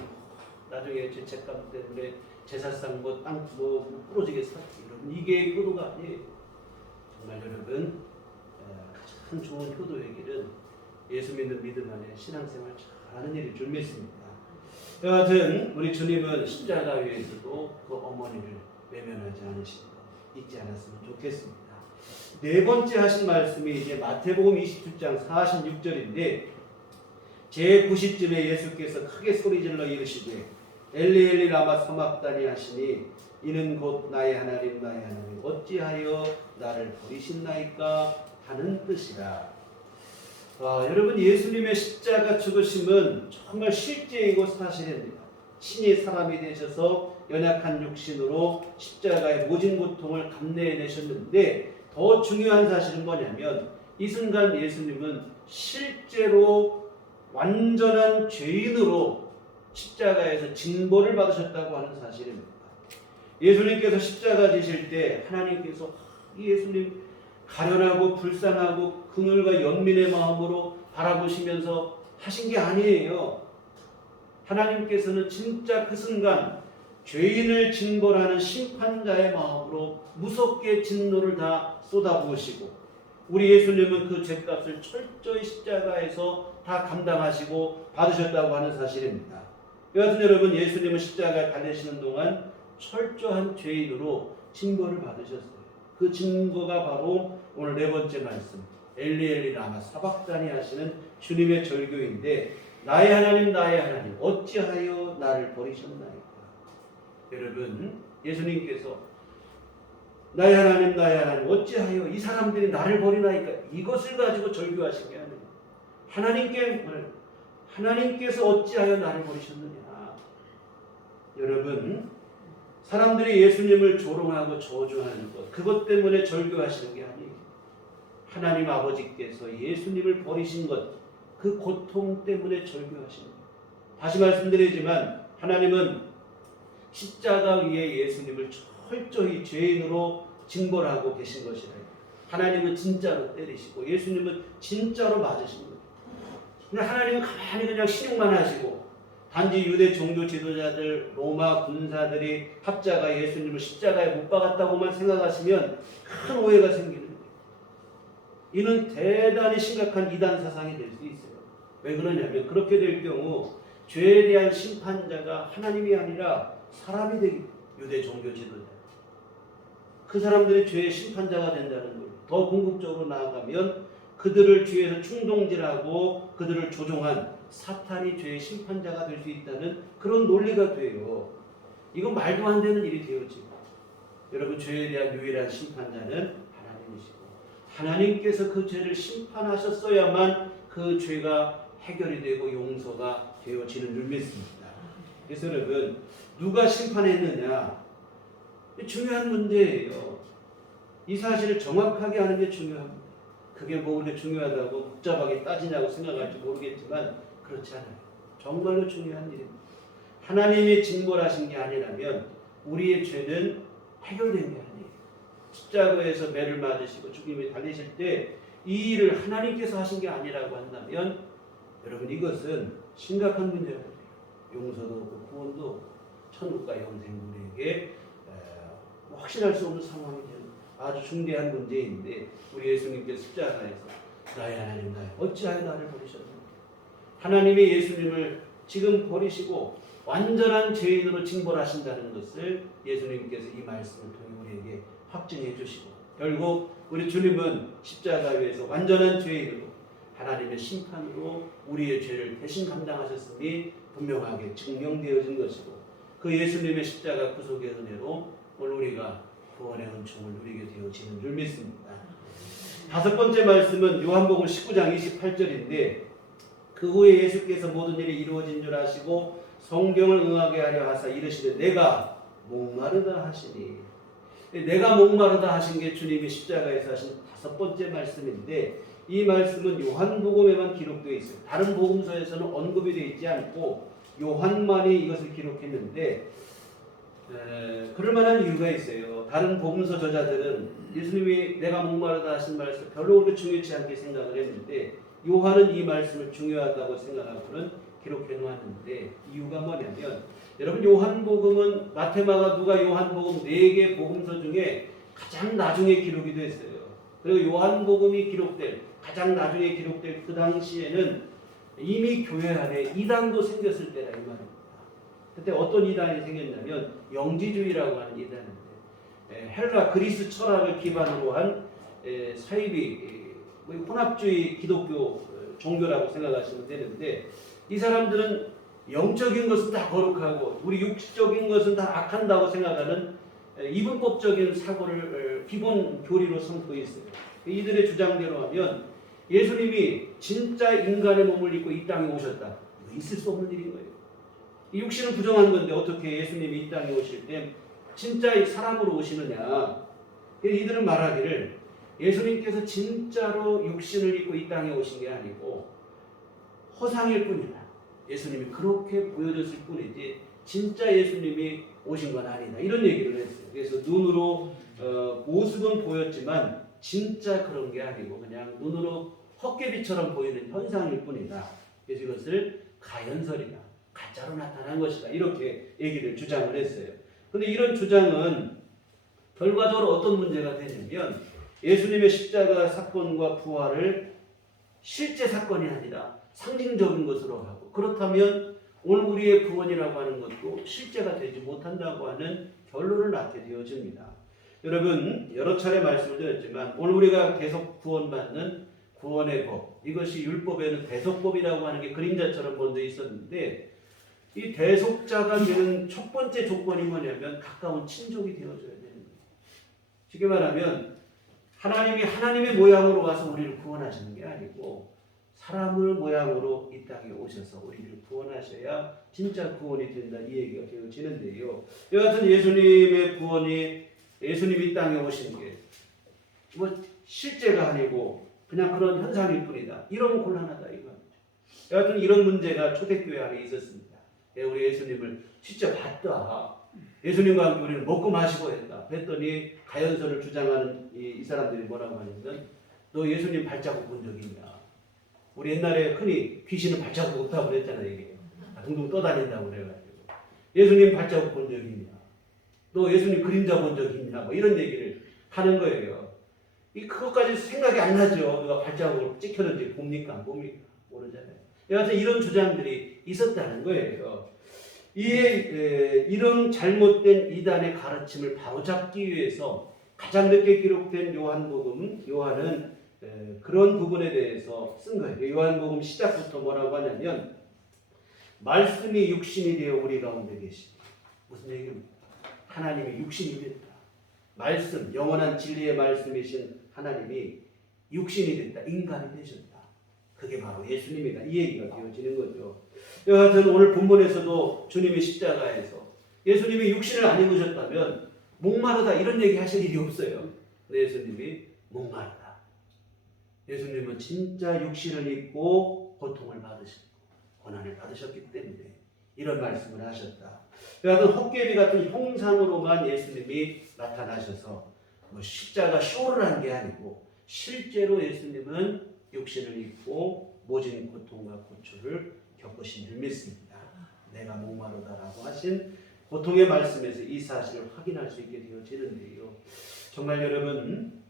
나중에 죄책감 때문에 제사상 땅 부러지게 살기 여러분 이게 효도가 아니에요. 정말 여러분 가장 좋은 효도의 길은 예수 믿는 믿음 안에 신앙생활 잘하는 일일 줄 믿습니다. 여하튼 우리 주님은 십자가 위에서도 그 어머니를 외면하지 않으신 거 잊지 않았으면 좋겠습니다. 네 번째 하신 말씀이 이제 마태복음 27장 46절인데 제9시쯤에 예수께서 크게 소리질러 이르시되 엘리 엘리 라마 사막다니 하시니 이는 곧 나의 하나님 나의 하나님 어찌하여 나를 버리신나이까 하는 뜻이라. 여러분 예수님의 십자가 죽으심은 정말 실제이고 사실입니다. 신이 사람이 되셔서 연약한 육신으로 십자가의 모진 고통을 감내해내셨는데 더 중요한 사실은 뭐냐면 이 순간 예수님은 실제로 완전한 죄인으로 십자가에서 징벌을 받으셨다고 하는 사실입니다. 예수님께서 십자가 지실 때 하나님께서 예수님 가련하고 불쌍하고 긍휼과 연민의 마음으로 바라보시면서 하신 게 아니에요. 하나님께서는 진짜 그 순간 죄인을 징벌하는 심판자의 마음으로 무섭게 진노를 다 쏟아부으시고 우리 예수님은 그 죄값을 철저히 십자가에서 다 감당하시고 받으셨다고 하는 사실입니다. 여하튼 여러분 예수님은 십자가에 달리시는 동안 철저한 죄인으로 징벌을 받으셨어요. 그 증거가 바로 오늘 네 번째 말씀 엘리 엘리 라마 사박다니 하시는 주님의 절규인데 나의 하나님 나의 하나님 어찌하여 나를 버리셨나이까. 여러분 예수님께서 나의 하나님 나의 하나님 어찌하여 이 사람들이 나를 버리나이까 이것을 가지고 절규하신 게 아니에요. 하나님께서 어찌하여 나를 버리셨느냐. 여러분 사람들이 예수님을 조롱하고 저주하는 것 그것 때문에 절규하시는 게 아니에요. 하나님 아버지께서 예수님을 버리신 것 그 고통 때문에 절규하신 것. 다시 말씀드리지만 하나님은 십자가 위에 예수님을 철저히 죄인으로 징벌하고 계신 것이라. 하나님은 진짜로 때리시고 예수님은 진짜로 맞으신 거예요. 근데 하나님은 가만히 그냥 신용만 하시고 단지 유대 종교 지도자들 로마 군사들이 합자가 예수님을 십자가에 못 박았다고만 생각하시면 큰 오해가 생기는 거예요. 이는 대단히 심각한 이단 사상이 될 수 있어요. 왜 그러냐면 그렇게 될 경우 죄에 대한 심판자가 하나님이 아니라 사람이 되기 유대 종교 지도자 그 사람들이 죄의 심판자가 된다는 거예요. 더 궁극적으로 나아가면 그들을 뒤에서 충동질하고 그들을 조종한 사탄이 죄의 심판자가 될 수 있다는 그런 논리가 돼요. 이건 말도 안 되는 일이 되어지고, 여러분 죄에 대한 유일한 심판자는 하나님이시고, 하나님께서 그 죄를 심판하셨어야만 그 죄가 해결이 되고 용서가 되어지는 줄 믿습니다. 그래서 여러분, 누가 심판했느냐, 중요한 문제예요. 이 사실을 정확하게 아는 게 중요합니다. 그게 뭐 그렇게 중요하다고 복잡하게 따지냐고 생각할지 모르겠지만 그렇지 않아요. 정말로 중요한 일입니다. 하나님이 징벌하신 게 아니라면 우리의 죄는 해결된 게 아니에요. 십자가에서 매를 맞으시고 죽임에 달리실 때 이 일을 하나님께서 하신 게 아니라고 한다면 여러분, 이것은 심각한 문제가 돼요. 용서도 없고 구원도 없고 천국과 영생 우리에게 확신할 수 없는 상황이 되는 아주 중대한 문제인데, 우리 예수님께서 십자가에서 나의 하나님 나의 어찌하여 나를 버리셨는가, 하나님이 예수님을 지금 버리시고 완전한 죄인으로 징벌하신다는 것을 예수님께서 이 말씀을 통해 우리에게 확증해 주시고, 결국 우리 주님은 십자가 위에서 완전한 죄인으로 하나님의 심판으로 우리의 죄를 대신 감당하셨음이 분명하게 증명되어진 것이고, 그 예수님의 십자가 구속의 은혜로 오늘 우리가 구원의 은총을 누리게 되어지는 줄 믿습니다. 다섯 번째 말씀은 요한복음 19장 28절인데, 그 후에 예수께서 모든 일이 이루어진 줄 아시고 성경을 응하게 하려 하사 이르시되 내가 목마르다 하시니, 내가 목마르다 하신 게 주님이 십자가에서 하신 다섯 번째 말씀인데, 이 말씀은 요한복음에만 기록되어 있어요. 다른 복음서에서는 언급이 되어 있지 않고 요한만이 이것을 기록했는데, 그럴 만한 이유가 있어요. 다른 복음서 저자들은 예수님이 내가 목마르다 하신 말씀 별로 그렇게 중요치 않게 생각을 했는데, 요한은 이 말씀을 중요하다고 생각하고는 기록해 놓았는데, 이유가 뭐냐면, 여러분, 요한복음은 마태마가 누가 요한복음 4개 복음서 중에 가장 나중에 기록이 됐어요. 그리고 요한복음이 기록될 가장 나중에 기록될 그 당시에는 이미 교회 안에 이단도 생겼을 때라 이 말입니다. 그때 어떤 이단이 생겼냐면 영지주의라고 하는 이단인데, 헬라 그리스 철학을 기반으로 한 사이비 혼합주의 기독교 종교라고 생각하시면 되는데, 이 사람들은 영적인 것은 다 거룩하고 우리 육적인 것은 다 악한다고 생각하는 이분법적인 사고를 기본 교리로 삼고 있어요. 이들의 주장대로 하면 예수님이 진짜 인간의 몸을 입고 이 땅에 오셨다, 있을 수 없는 일인 거예요. 이 육신은 부정한 건데 어떻게 예수님이 이 땅에 오실 때 진짜 사람으로 오시느냐. 이들은 말하기를 예수님께서 진짜로 육신을 입고 이 땅에 오신 게 아니고 허상일 뿐이다, 예수님이 그렇게 보여졌을 뿐이지 진짜 예수님이 오신 건 아니다, 이런 얘기를 했어요. 그래서 눈으로 모습은 보였지만 진짜 그런 게 아니고 그냥 눈으로 헛개비처럼 보이는 현상일 뿐이다. 그래서 이것을 가연설이다, 가짜로 나타난 것이다, 이렇게 얘기를 주장을 했어요. 그런데 이런 주장은 결과적으로 어떤 문제가 되냐면, 예수님의 십자가 사건과 부활을 실제 사건이 아니라 상징적인 것으로 하고, 그렇다면 오늘 우리의 구원이라고 하는 것도 실제가 되지 못한다고 하는 결론을 낳게 되어집니다. 여러분, 여러 차례 말씀을 드렸지만 오늘 우리가 계속 구원받는 구원의 법, 이것이 율법에는 대속법이라고 하는 게 그림자처럼 먼저 있었는데, 이 대속자가 되는 첫 번째 조건이 뭐냐면 가까운 친족이 되어줘야 되는 거예요. 쉽게 말하면 하나님이 하나님의 모양으로 와서 우리를 구원하시는 게 아니고 사람을 모양으로 이 땅에 오셔서 우리를 구원하셔야 진짜 구원이 된다, 이 얘기가 되어지는데요. 여하튼 예수님의 구원이, 예수님이 이 땅에 오신 게 뭐 실제가 아니고 그냥 그런 현상일 뿐이다, 이러면 곤란하다 이겁니다. 여하튼 이런 문제가 초대교회 안에 있었습니다. 우리 예수님을 직접 봤다, 예수님과 함께 우리는 먹고 마시고 했다 했더니 가연설을 주장하는 이 사람들이 뭐라고 하냐면, 너 예수님 발자국 본 적이 있냐? 우리 옛날에 흔히 귀신은 발자국 없다고 그랬잖아요. 이게 둥둥 떠다닌다고 그래가지고 예수님 발자국 본 적이 있냐? 너 예수님 그림자 본 적이 있냐? 뭐 이런 얘기를 하는 거예요. 이 그것까지 생각이 안 나죠. 누가 발자국을 찍혔는지 봅니까? 안 봅니까? 모르잖아요. 여하튼 이런 주장들이 있었다는 거예요. 이런 잘못된 이단의 가르침을 바로잡기 위해서 가장 늦게 기록된 요한은 그런 부분에 대해서 쓴 거예요. 요한복음 시작부터 뭐라고 하냐면, 말씀이 육신이 되어 우리 가운데 계시고 무슨 얘기입니까? 하나님이 육신이 됐다. 말씀, 영원한 진리의 말씀이신 하나님이 육신이 됐다. 인간이 되셨다. 그게 바로 예수님이다. 이 얘기가 되어지는 거죠. 여하튼 오늘 본문에서도 주님이 십자가에서 예수님이 육신을 안 입으셨다면 목마르다 이런 얘기 하실 일이 없어요. 근데 예수님이 목마르다. 예수님은 진짜 육신을 입고 고통을 받으셨고 고난을 받으셨기 때문에 이런 말씀을 하셨다. 여하튼 헛개비 같은 형상으로만 예수님이 나타나셔서 뭐 십자가 쇼를 한 게 아니고 실제로 예수님은 육신을 입고 모진 고통과 고초를 겪으신 줄 믿습니다. 내가 목마르다라고 하신 고통의 말씀에서 이 사실을 확인할 수 있게 되어지는데요. 정말 여러분,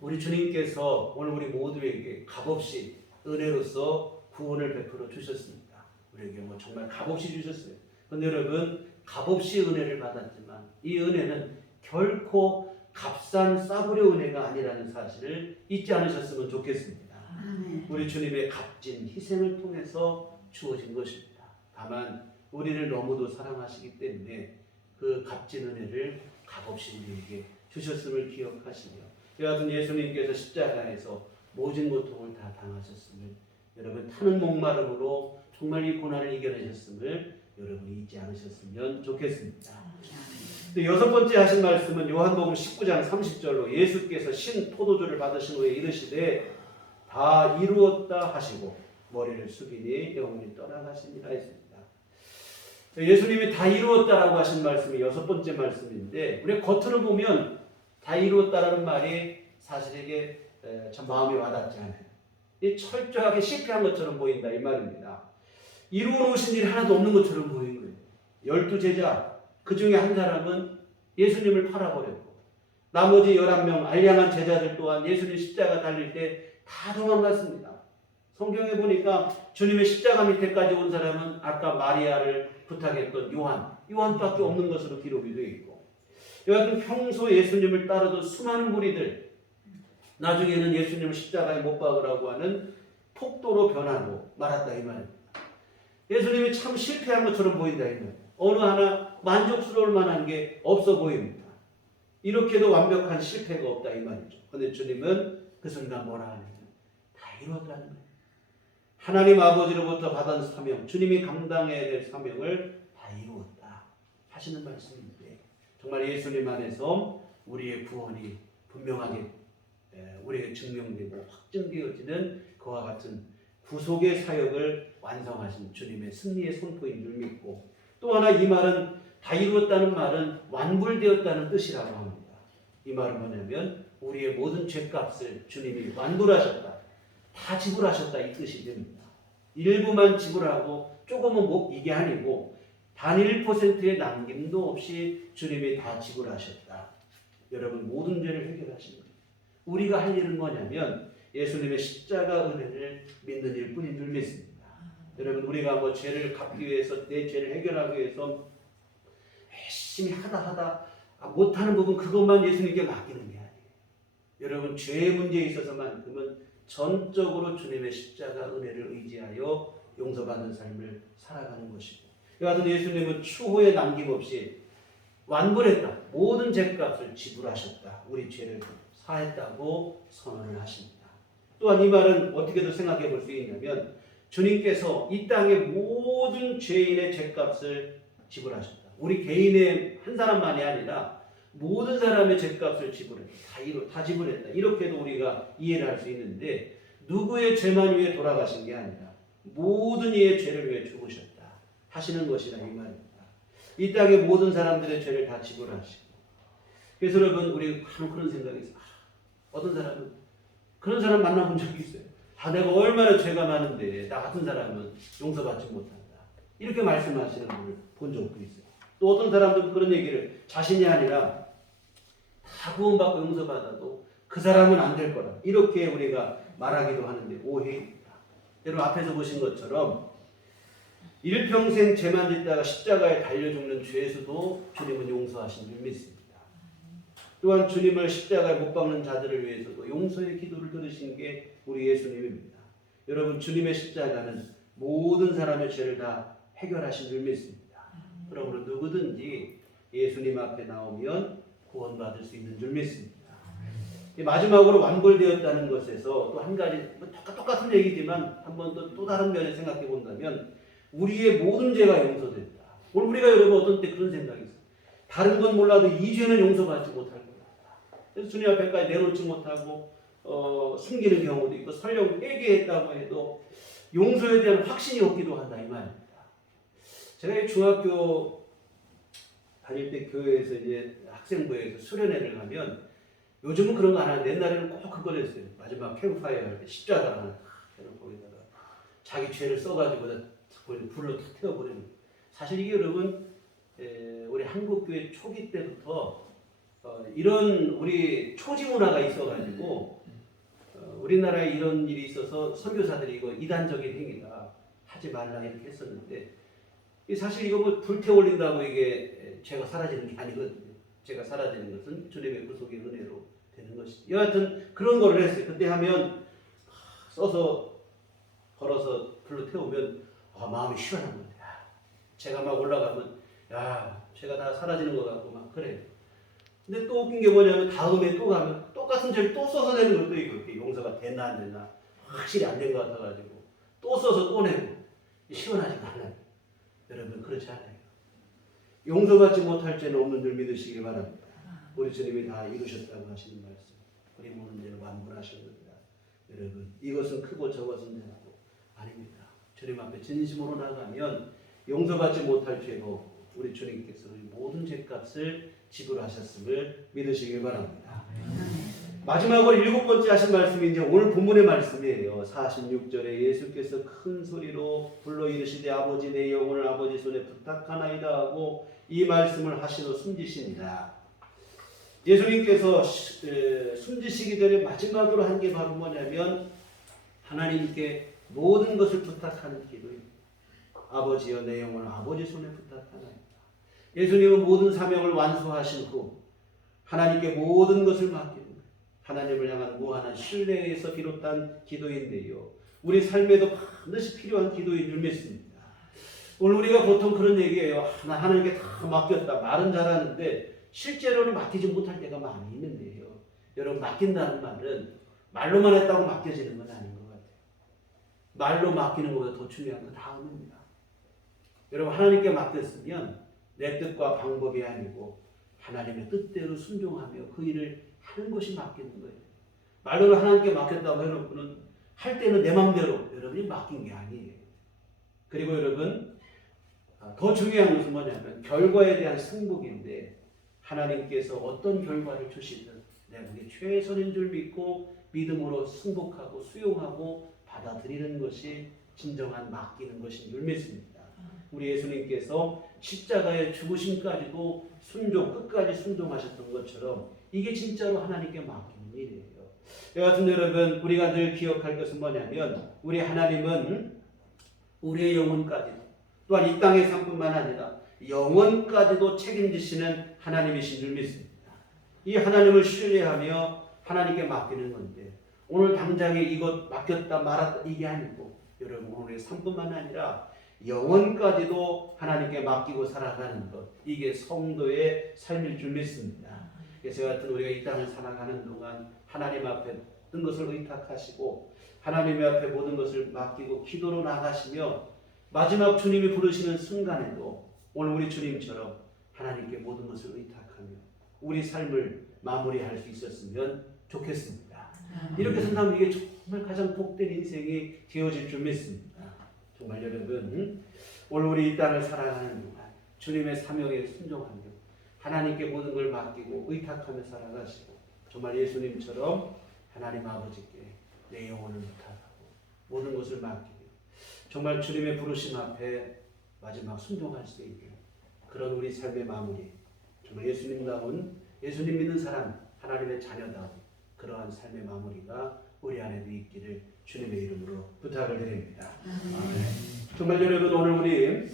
우리 주님께서 오늘 우리 모두에게 값없이 은혜로서 구원을 베풀어 주셨습니다. 우리에게 뭐 정말 값없이 주셨어요. 그런데 여러분, 값없이 은혜를 받았지만 이 은혜는 결코 값싼 싸구려 은혜가 아니라는 사실을 잊지 않으셨으면 좋겠습니다. 우리 주님의 값진 희생을 통해서 주어진 것입니다. 다만 우리를 너무도 사랑하시기 때문에 그 값진 은혜를 값없이 우리에게 주셨음을 기억하시며 여하튼 예수님께서 십자가에서 모진 고통을 다 당하셨음을 여러분 타는 목마름으로 정말 이 고난을 이겨내셨음을 여러분 잊지 않으셨으면 좋겠습니다. 여섯 번째 하신 말씀은 요한복음 19장 30절로 예수께서 신 포도주를 받으신 후에 이르시되 다 이루었다 하시고 머리를 숙이니 영혼이 떠나가시니라 했습니다. 예수님이 다 이루었다라고 하신 말씀이 여섯 번째 말씀인데 우리 겉으로 보면 다 이루었다라는 말이 사실에게 참 마음이 와닿지 않아요. 이 철저하게 실패한 것처럼 보인다 이 말입니다. 이루어놓으신 일이 하나도 없는 것처럼 보이는 거예요. 12제자 그 중에 한 사람은 예수님을 팔아버렸고 나머지 11명 알량한 제자들 또한 예수님 십자가 달릴 때 다 도망갔습니다. 성경에 보니까 주님의 십자가 밑에까지 온 사람은 아까 마리아를 부탁했던 요한밖에 없는 것으로 기록이 되어 있고 여하튼 평소 예수님을 따르던 수많은 무리들 나중에는 예수님을 십자가에 못 박으라고 하는 폭도로 변하고 말았다 이 말입니다. 예수님이 참 실패한 것처럼 보인다 이 말입니다. 어느 하나 만족스러울 만한 게 없어 보입니다. 이렇게도 완벽한 실패가 없다 이 말이죠. 그런데 주님은 그 순간 뭐라 하냐면 다 이루었다는 거예요. 하나님 아버지로부터 받은 사명, 주님이 감당해야 될 사명을 다 이루었다 하시는 말씀인데 정말 예수님 안에서 우리의 구원이 분명하게 우리에게 증명되고 확증되어지는 그와 같은 구속의 사역을 완성하신 주님의 승리의 선포인 줄 믿고 또 하나 이 말은 다 이루었다는 말은 완불되었다는 뜻이라고 합니다. 이 말은 뭐냐면 우리의 모든 죄값을 주님이 완불하셨다. 다 지불하셨다 이 뜻이 됩니다. 일부만 지불하고 조금은 못 이게 아니고 단 1%의 남김도 없이 주님이 다 지불하셨다. 여러분 모든 죄를 해결하신 거예요. 우리가 할 일은 뭐냐면 예수님의 십자가 은혜를 믿는 일뿐인 줄 믿습니다. 여러분 우리가 뭐 죄를 갚기 위해서 내 죄를 해결하기 위해서 열심히 하다 못하는 부분 그것만 예수님께 맡기는 게 아니에요. 여러분 죄의 문제에 있어서만큼은 전적으로 주님의 십자가 은혜를 의지하여 용서받는 삶을 살아가는 것이고 여하튼 예수님은 추후에 남김없이 완불했다. 모든 죄값을 지불하셨다. 우리 죄를 사했다고 선언을 하십니다. 또한 이 말은 어떻게도 생각해 볼 수 있냐면 주님께서 이 땅의 모든 죄인의 죄값을 지불하셨다. 우리 개인의 한 사람만이 아니라 모든 사람의 죄값을 지불했다. 다 지불했다. 이렇게도 우리가 이해를 할 수 있는데 누구의 죄만 위해 돌아가신 게 아니라 모든 이의 죄를 위해 죽으셨다 하시는 것이라 이 말입니다. 이 땅의 모든 사람들의 죄를 다 지불하시고 그래서 여러분 우리 그런 생각이 있어요. 어떤 사람은 그런 사람 만나본 적이 있어요. 내가 얼마나 죄가 많은데 나 같은 사람은 용서받지 못한다. 이렇게 말씀하시는 분을 본 적도 있어요. 또 어떤 사람들은 그런 얘기를 자신이 아니라 다 구원받고 용서받아도 그 사람은 안 될 거라. 이렇게 우리가 말하기도 하는데 오해입니다. 여러분 앞에서 보신 것처럼 일평생 죄만 짓다가 십자가에 달려 죽는 죄수도 주님은 용서하신 줄 믿습니다. 또한 주님을 십자가에 못 박는 자들을 위해서도 용서의 기도를 들으신 게 우리 예수님입니다. 여러분 주님의 십자가는 모든 사람의 죄를 다 해결하신 줄 믿습니다. 그러므로 누구든지 예수님 앞에 나오면 구원받을 수 있는 줄 믿습니다. 마지막으로 완골되었다는 것에서 또 한 가지 똑같은 얘기지만 한번 또 다른 면에 생각해 본다면 우리의 모든 죄가 용서됐다. 오늘 우리가 여러분 어떤 때 그런 생각이 있어요. 다른 건 몰라도 이 죄는 용서받지 못할 거다. 그래서 주님 앞에까지 내놓지 못하고 숨기는 경우도 있고 설령 회개했다고 해도 용서에 대한 확신이 없기도 한다 이 말입니다. 제가 중학교 다닐 때 교회에서 이제 학생부에서 수련회를 가면 요즘은 그런 거 안 하는데 옛날에는 꼭 그걸 했어요. 마지막 캠프파이어 할 때 십자가 하나 거기다가 자기 죄를 써가지고 불로 탁 태워버리는. 사실 이게 여러분 우리 한국교회 초기 때부터 이런 우리 초지 문화가 있어가지고 우리나라에 이런 일이 있어서 선교사들이 이거 이단적인 행위다 하지 말라 이렇게 했었는데 사실 이거 뭐 불태워올린다고 이게 죄가 사라지는 게 아니거든요. 죄가 사라지는 것은 주님의 구속의 은혜로 되는 것이죠. 여하튼 그런 거를 했어요. 그때 하면 써서 걸어서 불로 태우면 마음이 시원한 거예요. 죄가 막 올라가면 죄가 다 사라지는 것 같고 막 그래요. 근데 또 웃긴 게 뭐냐면 다음에 또 가면 똑같은 죄를 또 써서 내는 것도 있고 용서가 됐나 안 됐나 확실히 안 된 것 같아가지고 또 써서 또 내고 시원하지가 않아요. 여러분 그렇지 않아요. 용서받지 못할 죄는 없는 줄 믿으시길 바랍니다. 우리 주님이 다 이루셨다고 하시는 말씀. 우리 모든 죄는 완분하셨느니라. 여러분 이것은 크고 저것은 작고 아닙니다. 주님 앞에 진심으로 나가면 용서받지 못할 죄도 우리 주님께서 우리 모든 죄값을 지불하셨음을 믿으시길 바랍니다. 마지막으로 7번째 하신 말씀이 이제 오늘 본문의 말씀이에요. 46절에 예수께서 큰 소리로 불러 이르시되 아버지 내 영혼을 아버지 손에 부탁하나이다 하고 이 말씀을 하시고 숨지십니다. 예수님께서 숨지시기 전에 마지막으로 한 게 바로 뭐냐면 하나님께 모든 것을 부탁하는 기도입니다. 아버지여 내 영혼을 아버지 손에 부탁하나이다. 예수님은 모든 사명을 완수하신 후 하나님께 모든 것을 맡기는 거예요. 하나님을 향한 무한한 신뢰에서 비롯한 기도인데요. 우리 삶에도 반드시 필요한 기도인 줄 믿습니다. 오늘 우리가 보통 그런 얘기예요. 하나님께 다 맡겼다. 말은 잘하는데 실제로는 맡기지 못할 때가 많이 있는데요. 여러분 맡긴다는 말은 말로만 했다고 맡겨지는 건 아닌 것 같아요. 말로 맡기는 것보다 더 중요한 건 다음입니다. 여러분 하나님께 맡겼으면 내 뜻과 방법이 아니고 하나님의 뜻대로 순종하며 그 일을 하는 것이 맡기는 거예요. 말로는 하나님께 맡겼다고 해놓고는 할 때는 내 마음대로 여러분이 맡긴 게 아니에요. 그리고 여러분 더 중요한 것은 뭐냐면 결과에 대한 승복인데 하나님께서 어떤 결과를 주시든 내가 그게 최선인 줄 믿고 믿음으로 승복하고 수용하고 받아들이는 것이 진정한 맡기는 것인 줄 믿습니다. 우리 예수님께서 십자가의 죽으심까지도 끝까지 순종하셨던 것처럼 이게 진짜로 하나님께 맡기는 일이에요. 여하튼 여러분 우리가 늘 기억할 것은 뭐냐면 우리 하나님은 우리의 영혼까지도 또한 이 땅의 삶뿐만 아니라 영원까지도 책임지시는 하나님이신 줄 믿습니다. 이 하나님을 신뢰하며 하나님께 맡기는 건데 오늘 당장에 이것 맡겼다 말았다 이게 아니고 여러분 오늘의 삶뿐만 아니라 영원까지도 하나님께 맡기고 살아가는 것 이게 성도의 삶일 줄 믿습니다. 그래서 여하튼 우리가 이 땅을 살아가는 동안 하나님 앞에 모든 것을 의탁하시고 하나님 앞에 모든 것을 맡기고 기도로 나가시며 마지막 주님이 부르시는 순간에도 오늘 우리 주님처럼 하나님께 모든 것을 의탁하며 우리 삶을 마무리할 수 있었으면 좋겠습니다. 이렇게 산다면 이게 정말 가장 복된 인생이 되어질 줄 믿습니다. 정말 여러분 오늘 우리 이 땅을 살아가는 동안 주님의 사명에 순종하며 하나님께 모든 걸 맡기고 의탁하며 살아가시고 정말 예수님처럼 하나님 아버지께 내 영혼을 부탁하고 모든 것을 맡기고 정말 주님의 부르심 앞에 마지막 순종할 수 있는 그런 우리 삶의 마무리 정말 예수님다운 예수님 믿는 사람 하나님의 자녀다운 그러한 삶의 마무리가 우리 안에도 있기를 주님의 이름으로 부탁을 드립니다. 정말 여러분 오늘 우리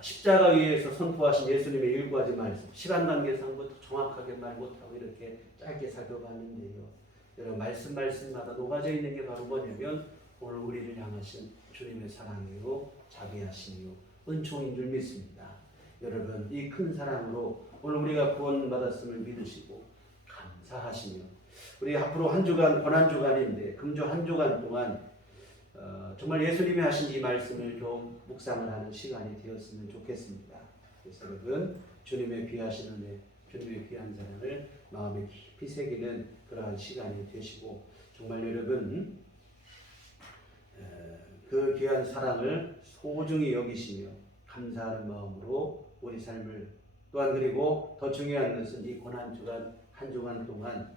십자가 위에서 선포하신 예수님의 7가지 말씀 시간 관계상부터 정확하게 말 못하고 이렇게 짧게 살펴봤는데요. 여러분 말씀마다 녹아져 있는 게 바로 뭐냐면 오늘 우리를 향하신 주님의 사랑이요 자비하심이요 은총인 줄 믿습니다. 여러분 이 큰 사랑으로 오늘 우리가 구원받았음을 믿으시고 감사하시며 우리 앞으로 한 주간 고난 주간인데 금주 한 주간 동안 정말 예수님이 하신 이 말씀을 좀 묵상을 하는 시간이 되었으면 좋겠습니다. 그래서 여러분 주님의 귀하신 은혜, 주님의 귀한 사랑을 마음에 깊이 새기는 그러한 시간이 되시고 정말 여러분 그 귀한 사랑을 소중히 여기시며 감사하는 마음으로 우리 삶을 또한 그리고 더 중요한 것은 이 고난 주간 한 주간 동안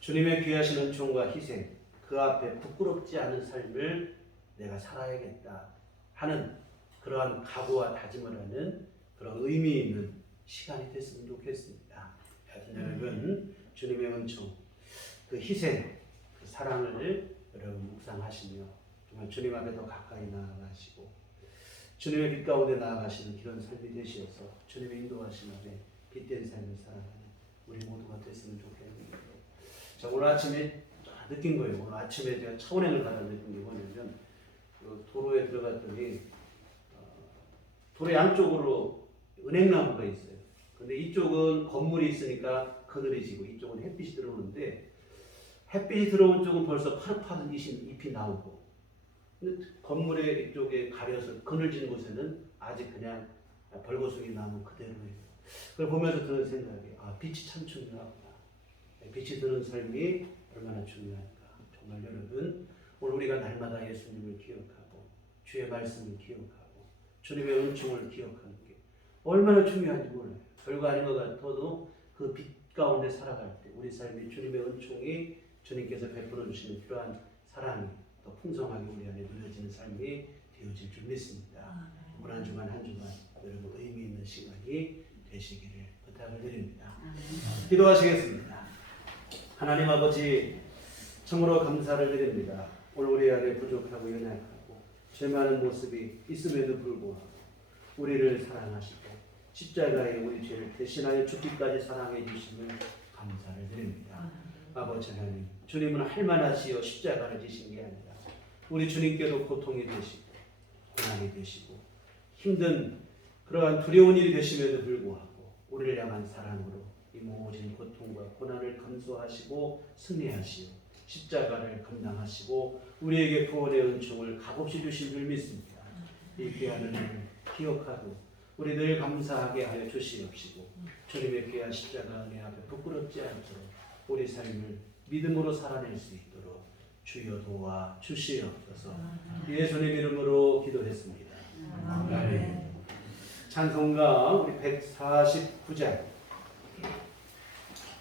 주님의 귀하신 은총과 희생 그 앞에 부끄럽지 않은 삶을 내가 살아야겠다 하는 그러한 각오와 다짐을 하는 그런 의미 있는 시간이 됐으면 좋겠습니다. 하여튼 여러분 주님의 은총 그 희생 그 사랑을 여러분 묵상하시며 정말 주님 앞에 더 가까이 나아가시고 주님의 빛 가운데 나아가시는 그런 삶이 되시어서 주님의 인도하심 앞에 빛된 삶을 살아가는 우리 모두가 됐으면 좋겠습니다. 자, 오늘 아침에 느낀 거예요. 오늘 아침에 제가 차원행을 가다 느낀 게 뭐냐면 그 도로에 들어갔더니 도로 양쪽으로 은행나무가 있어요. 근데 이쪽은 건물이 있으니까 그늘이 지고 이쪽은 햇빛이 들어오는데 햇빛이 들어온 쪽은 벌써 파릇파릇 잎이 나오고 근데 건물의 이쪽에 가려서 그늘진 곳에는 아직 그냥 벌거숭이 나무 그대로예요. 그걸 보면서 드는 생각이 빛이 참 중요하구나. 빛이 드는 삶이 얼마나 중요한가. 정말 여러분 오늘 우리가 날마다 예수님을 기억하고 주의 말씀을 기억하고 주님의 은총을 기억하는 게 얼마나 중요한지 몰라요. 별거 아닌 것 같아도 그 빛 가운데 살아갈 때 우리 삶이 주님의 은총이 주님께서 베풀어 주시는 그러한 사랑이 더 풍성하게 우리 안에 누려지는 삶이 되어질 줄 믿습니다. 오늘 한 주간 한 주간 여러분 의미 있는 시간이 되시기를 부탁을 드립니다. 기도하시겠습니다. 하나님 아버지 참으로 감사를 드립니다. 오늘 우리 안에 부족하고 연약하고 죄 많은 모습이 있음에도 불구하고 우리를 사랑하시고 십자가에 우리 죄를 대신하여 죽기까지 사랑해 주심을 감사를 드립니다. 아버지 하나님 주님은 할만하시어 십자가를 지신 게 아니라 우리 주님께도 고통이 되시고 고난이 되시고 힘든 그러한 두려운 일이 되심에도 불구하고 우리를 향한 사랑으로 이 모든 고통과 고난을 감수하시고 승리하시어 십자가를 감당하시고 우리에게 구원의 은총을 값없이 주신 줄 믿습니다. 이 귀한 은혜를 기억하고 우리 늘 감사하게 하여 주시옵시고 주님의 귀한 십자가 은혜 앞에 부끄럽지 않도록 우리 삶을 믿음으로 살아낼 수 있도록 주여 도와 주시옵소서. 예수님 이름으로 기도했습니다. 아멘. 찬송가 우리 149장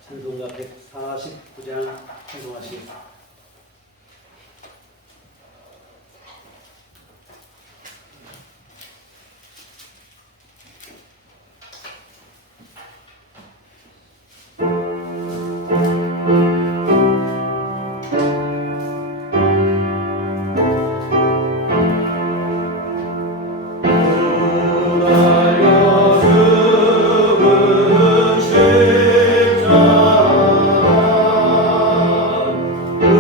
찬송가 149장 찬송하시겠습니다. 오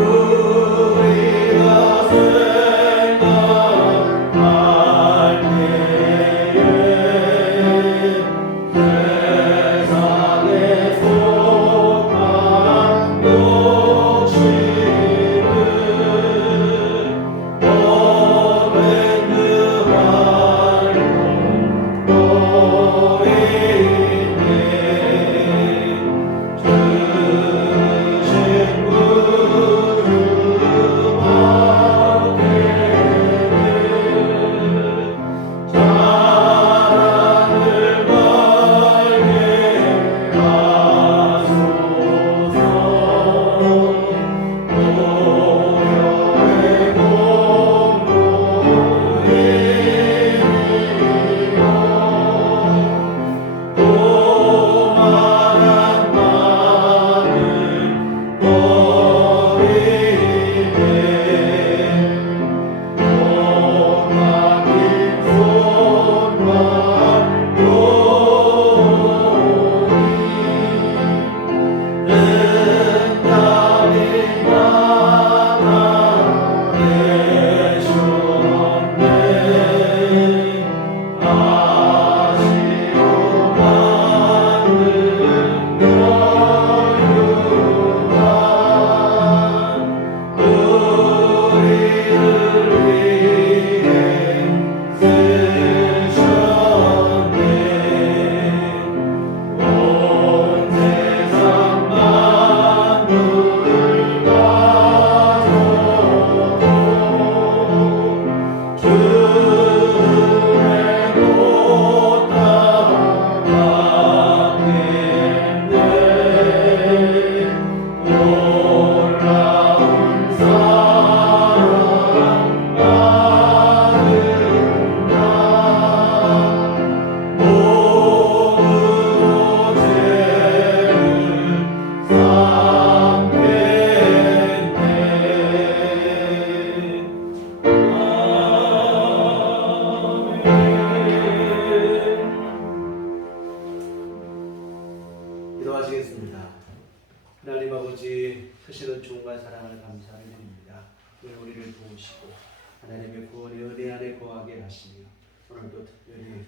하시며 오늘도 특별히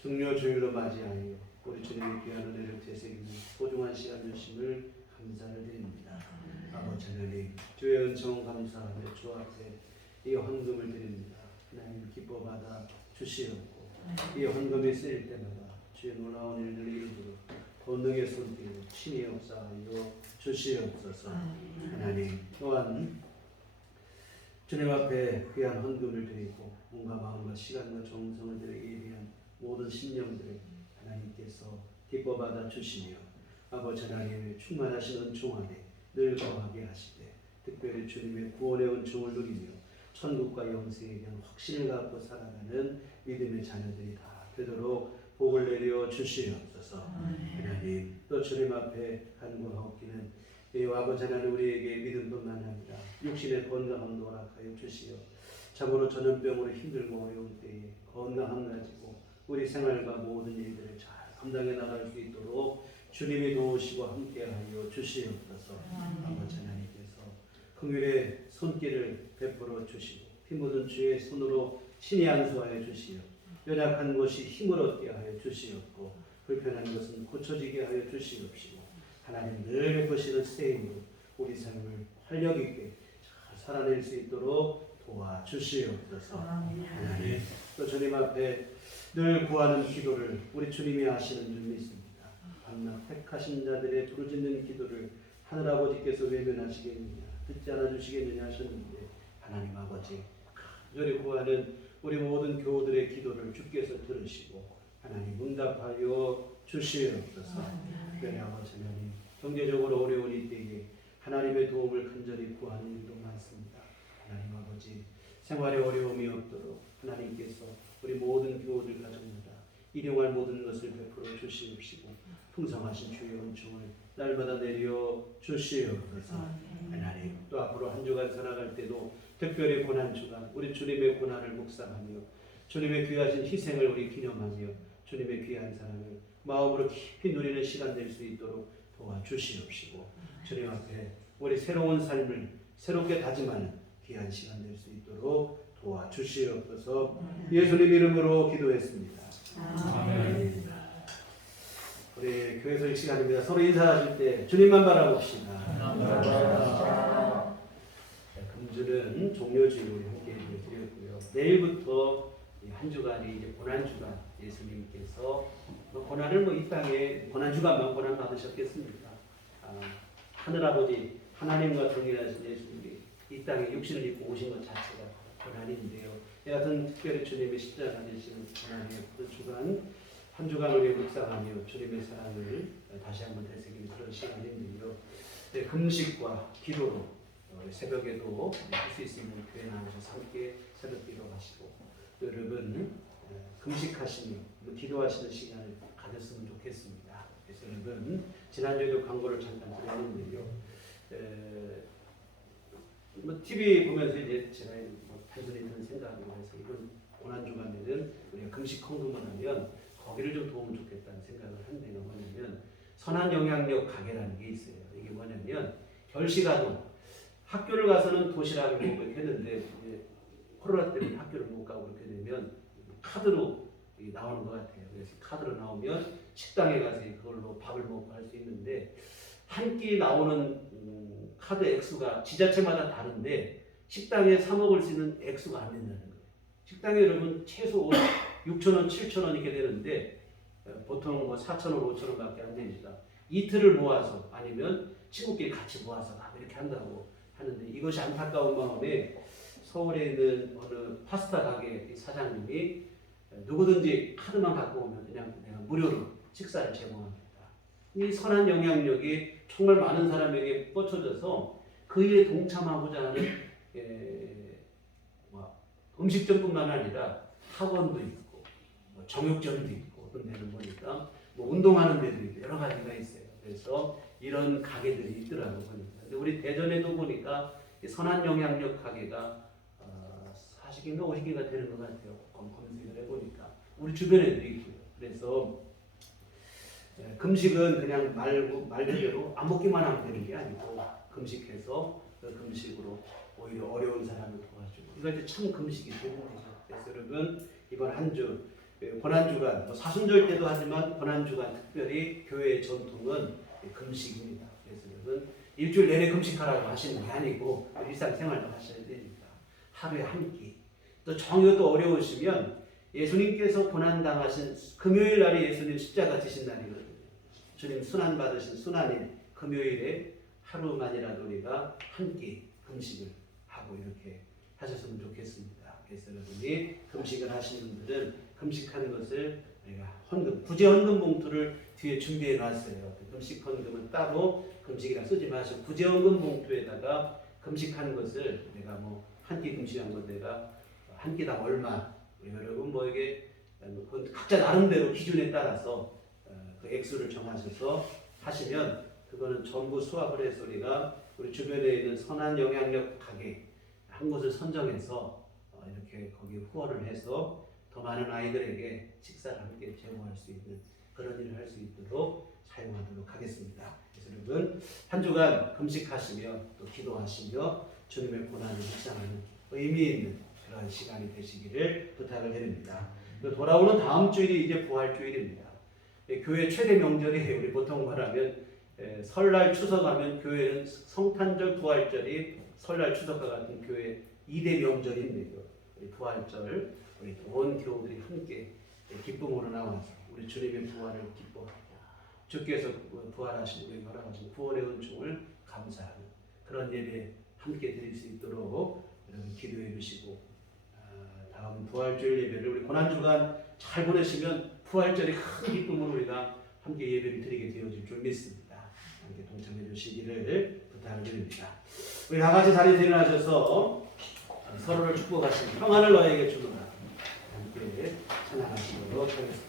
중요주일로 맞이하여 우리 주님의 귀한 은혜를 되새기는 소중한 시간 주심을 감사를 드립니다. 아버지 하나님, 주의 은총 감사하며 주 앞에 이 헌금을 드립니다. 하나님 기뻐 받아 주시옵고 이 헌금이 쓰일 때마다 주의 놀라운 일들을 이루도록 권능의 손길로 친히 역사하여 주시옵소서. 하나님 또한 주님 앞에 귀한 헌금을 드리고 몸과 마음과 시간과 정성을 드리기 위한 모든 심령들을 하나님께서 기뻐 받아 주시며 아버지 하나님의 충만하신 은총 안에 늘 거하게 하시되 특별히 주님의 구원의 은총을 누리며 천국과 영생에 대한 확신을 갖고 살아가는 믿음의 자녀들이 다 되도록 복을 내려 주시옵소서. 하나님 또 주님 앞에 간구하옵기는 이 아버지 하나님 우리에게 믿음뿐만 아니라 육신의 건강함도 허락하여 주시어 참으로 전염병으로 힘들고 어려운 때에 건강함 가지고 우리 생활과 모든 일들을 잘 감당해 나갈 수 있도록 주님이 도우시고 함께하여 주시옵소서. 아버지 하나님께서 긍휼의 손길을 베풀어 주시고 피 묻은 주의 손으로 친히 안수하여 주시어 연약한 것이 힘을 얻게 하여 주시옵고 불편한 것은 고쳐지게 하여 주시옵시고 하나님 늘 베푸시는 새 힘으로 우리 삶을 활력 있게 잘 살아낼 수 있도록 도와주시옵소서. 하나님 또 주님 앞에 늘 구하는 기도를 우리 주님이 하시는 줄 믿습니다. 밤낮 택하신 자들의 부르짖는 기도를 하늘아버지께서 외면하시겠느냐 듣지 않아 주시겠느냐 하셨는데 하나님 아버지 간절히 구하는 우리 모든 교우들의 기도를 주께서 들으시고 하나님 응답하여 주시옵소서. 특별히 아버지 하나님 경제적으로 어려운 이때에 하나님의 도움을 간절히 구하는 일도 많습니다. 하나님 아버지 생활에 어려움이 없도록 하나님께서 우리 모든 교우들 가정마다 일용할 모든 것을 베풀어 주시옵시고 풍성하신 주의 은총을 날마다 내려 주시옵소서. 하나님 또 앞으로 한 주간 살아갈 때도 특별히 고난주간 우리 주님의 고난을 묵상하며 주님의 귀하신 희생을 우리 기념하며 주님의 귀한 사랑을 마음으로 깊이 누리는 시간 될 수 있도록 도와주시옵시고 주님 앞에 우리 새로운 삶을 새롭게 다짐하는 귀한 시간 될 수 있도록 도와주시옵소서. 예수님 이름으로 기도했습니다. 아멘. 우리 교회에서 이 시간입니다. 서로 인사하실 때 주님만 바라봅시다. 금주는 종료주일로 함께 드렸고요. 내일부터 한 주간이 이제 고난주간 예수님께서 고난을 이 땅에 고난주간만 고난 받으셨겠습니까? 하늘아버지 하나님과 동일하신 예수님이 이 땅에 육신을 입고 오신 것 자체가 고난인데요. 여하튼 특별히 주님의 십자가 되시는 고난의 그 주간 한 주간 우리 묵상하며 주님의 사랑을 다시 한번 되새기는 그런 시간인데요. 금식과 기도로 새벽에도 할 수 있으면 교회 나오셔서 함께 새벽 기도하시고 여러분 금식하시며 기도하시는 시간을 가졌으면 좋겠습니다. 그래서 여러분 지난주에도 광고를 잠깐 드렸는데요. TV 보면서 이제 제가 단순히 드는 생각으로 해서 이번 고난주간에는 우리가 금식 헌금을 하면 거기를 좀 도우면 좋겠다는 생각을 한 데가 뭐냐면 선한 영향력 가게라는 게 있어요. 이게 뭐냐면 결시가도 학교를 가서는 도시락을 먹고 이렇게 했는데 코로나 때문에 학교를 못 가고 이렇게 되면 카드로 나오는 것 같아요. 그래서 카드로 나오면 식당에 가서 그걸로 밥을 먹고 할 수 있는데 한 끼 나오는 카드 액수가 지자체마다 다른데 식당에 사 먹을 수 있는 액수가 안 된다는 거예요. 식당에 여러분 최소 6,000원, 7,000원 이렇게 되는데 보통 4,000원, 5,000원밖에 안 됩니다. 이틀을 모아서 아니면 친구끼리 같이 모아서 이렇게 한다고 하는데 이것이 안타까운 마음에 서울에 있는 어느 파스타 가게 사장님이 누구든지 카드만 갖고 오면 그냥 내가 무료로 식사를 제공합니다. 이 선한 영향력이 정말 많은 사람에게 뻗쳐져서 그 일에 동참하고자 하는 음식점뿐만 아니라 학원도 있고 정육점도 있고 어떤 데는 보니까 운동하는 데도 있고 여러 가지가 있어요. 그래서 이런 가게들이 있더라고요. 근데 우리 대전에도 보니까 선한 영향력 가게가 40개인가 50개가 되는 것 같아요. 검색을 해보니까 우리 주변에도 있고요. 그래서 금식은 그냥 말 그대로 안 먹기만 하면 되는 게 아니고 금식해서 그 금식으로 오히려 어려운 사람을 도와주고 이걸 참 금식이 되는 거죠. 그래서 여러분 이번 한 주 고난주간, 사순절 때도 하지만 고난주간 특별히 교회의 전통은 금식입니다. 그래서 여러분 일주일 내내 금식하라고 하시는 게 아니고 일상생활도 하셔야 됩니다. 하루에 한 끼. 또 정여도 어려우시면 예수님께서 고난당하신 금요일 날이 예수님 십자가 지신 날이거든요. 주님 순환 받으신 순환일 금요일에 하루만이라도 우리가 한 끼 금식을 하고 이렇게 하셨으면 좋겠습니다. 그래서 여러분이 금식을 하시는 분들은 금식하는 것을 우리가 헌금, 부재 헌금 봉투를 뒤에 준비해 놨어요. 금식 헌금은 따로 금식이라 쓰지 마시고 부재 헌금 봉투에다가 금식하는 것을 내가 뭐 한 끼 금식한 것 내가 한 끼당 얼마, 여러분 뭐 이게 그건 각자 나름대로 기준에 따라서 그 액수를 정하셔서 하시면 그거는 전부 수합을 해서 우리 주변에 있는 선한 영향력 가게 한 곳을 선정해서 이렇게 거기 후원을 해서 더 많은 아이들에게 식사를 함께 제공할 수 있는 그런 일을 할 수 있도록 사용하도록 하겠습니다. 그래서 여러분 한 주간 금식하시며 또 기도하시며 주님의 고난을 묵상하는 의미 있는 그런 시간이 되시기를 부탁을 드립니다. 돌아오는 다음 주일이 이제 부활주일입니다. 교회 최대 명절이에요. 우리 보통 말하면 설날 추석하면 교회는 성탄절 부활절이 설날 추석과 같은 교회 2대 명절입니다. 우리 부활절 우리 온 교우들이 함께 기쁨으로 나와서 우리 주님의 부활을 기뻐하고 주께서 부활하신 우리 허락하신 구원의 은총을 감사하는 그런 예배 함께 드릴 수 있도록 여러분 기도해 주시고 다음 부활주일 예배를 우리 고난주간 잘 보내시면 부활절이 큰 기쁨으로 우리가 함께 예배를 드리게 되어질 줄 믿습니다. 함께 동참해 주시기를 부탁드립니다. 우리 다 같이 자리에서 일어나셔서 서로를 축복하시는 평안을 너에게 주노라 함께 찬양하시도록 하겠습니다.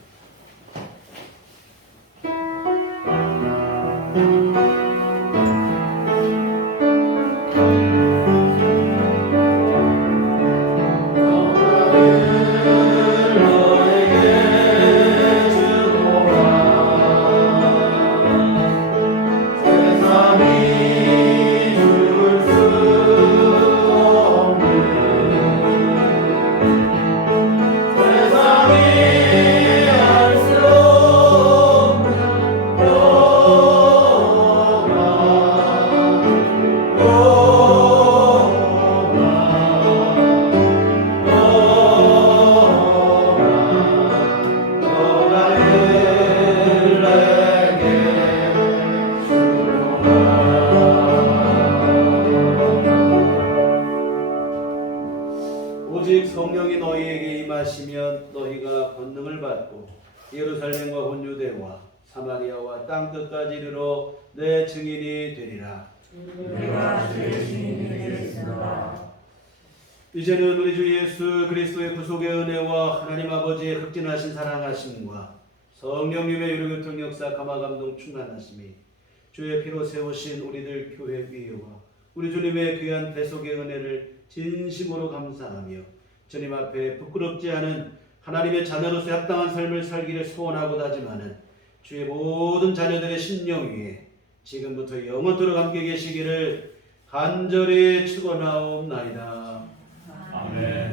오직 성령이 너희에게 임하시면 너희가 권능을 받고 예루살렘과 온 유대와 사마리아와 땅 끝까지 이르러 내 증인이 되리라. 내가 주의 증인이 되겠습니다. 이제는 우리 주 예수 그리스도의 구속의 은혜와 하나님 아버지의 극진하신 사랑하심과 성령님의 유료교통 역사 감화감동 충만하심이 주의 피로 세우신 우리들 교회 위에와 우리 주님의 귀한 대속의 은혜를 진심으로 감사하며 주님 앞에 부끄럽지 않은 하나님의 자녀로서 합당한 삶을 살기를 소원하고 다짐하는 주의 모든 자녀들의 심령 위에 지금부터 영원토록 함께 계시기를 간절히 축원하옵나이다. 아멘.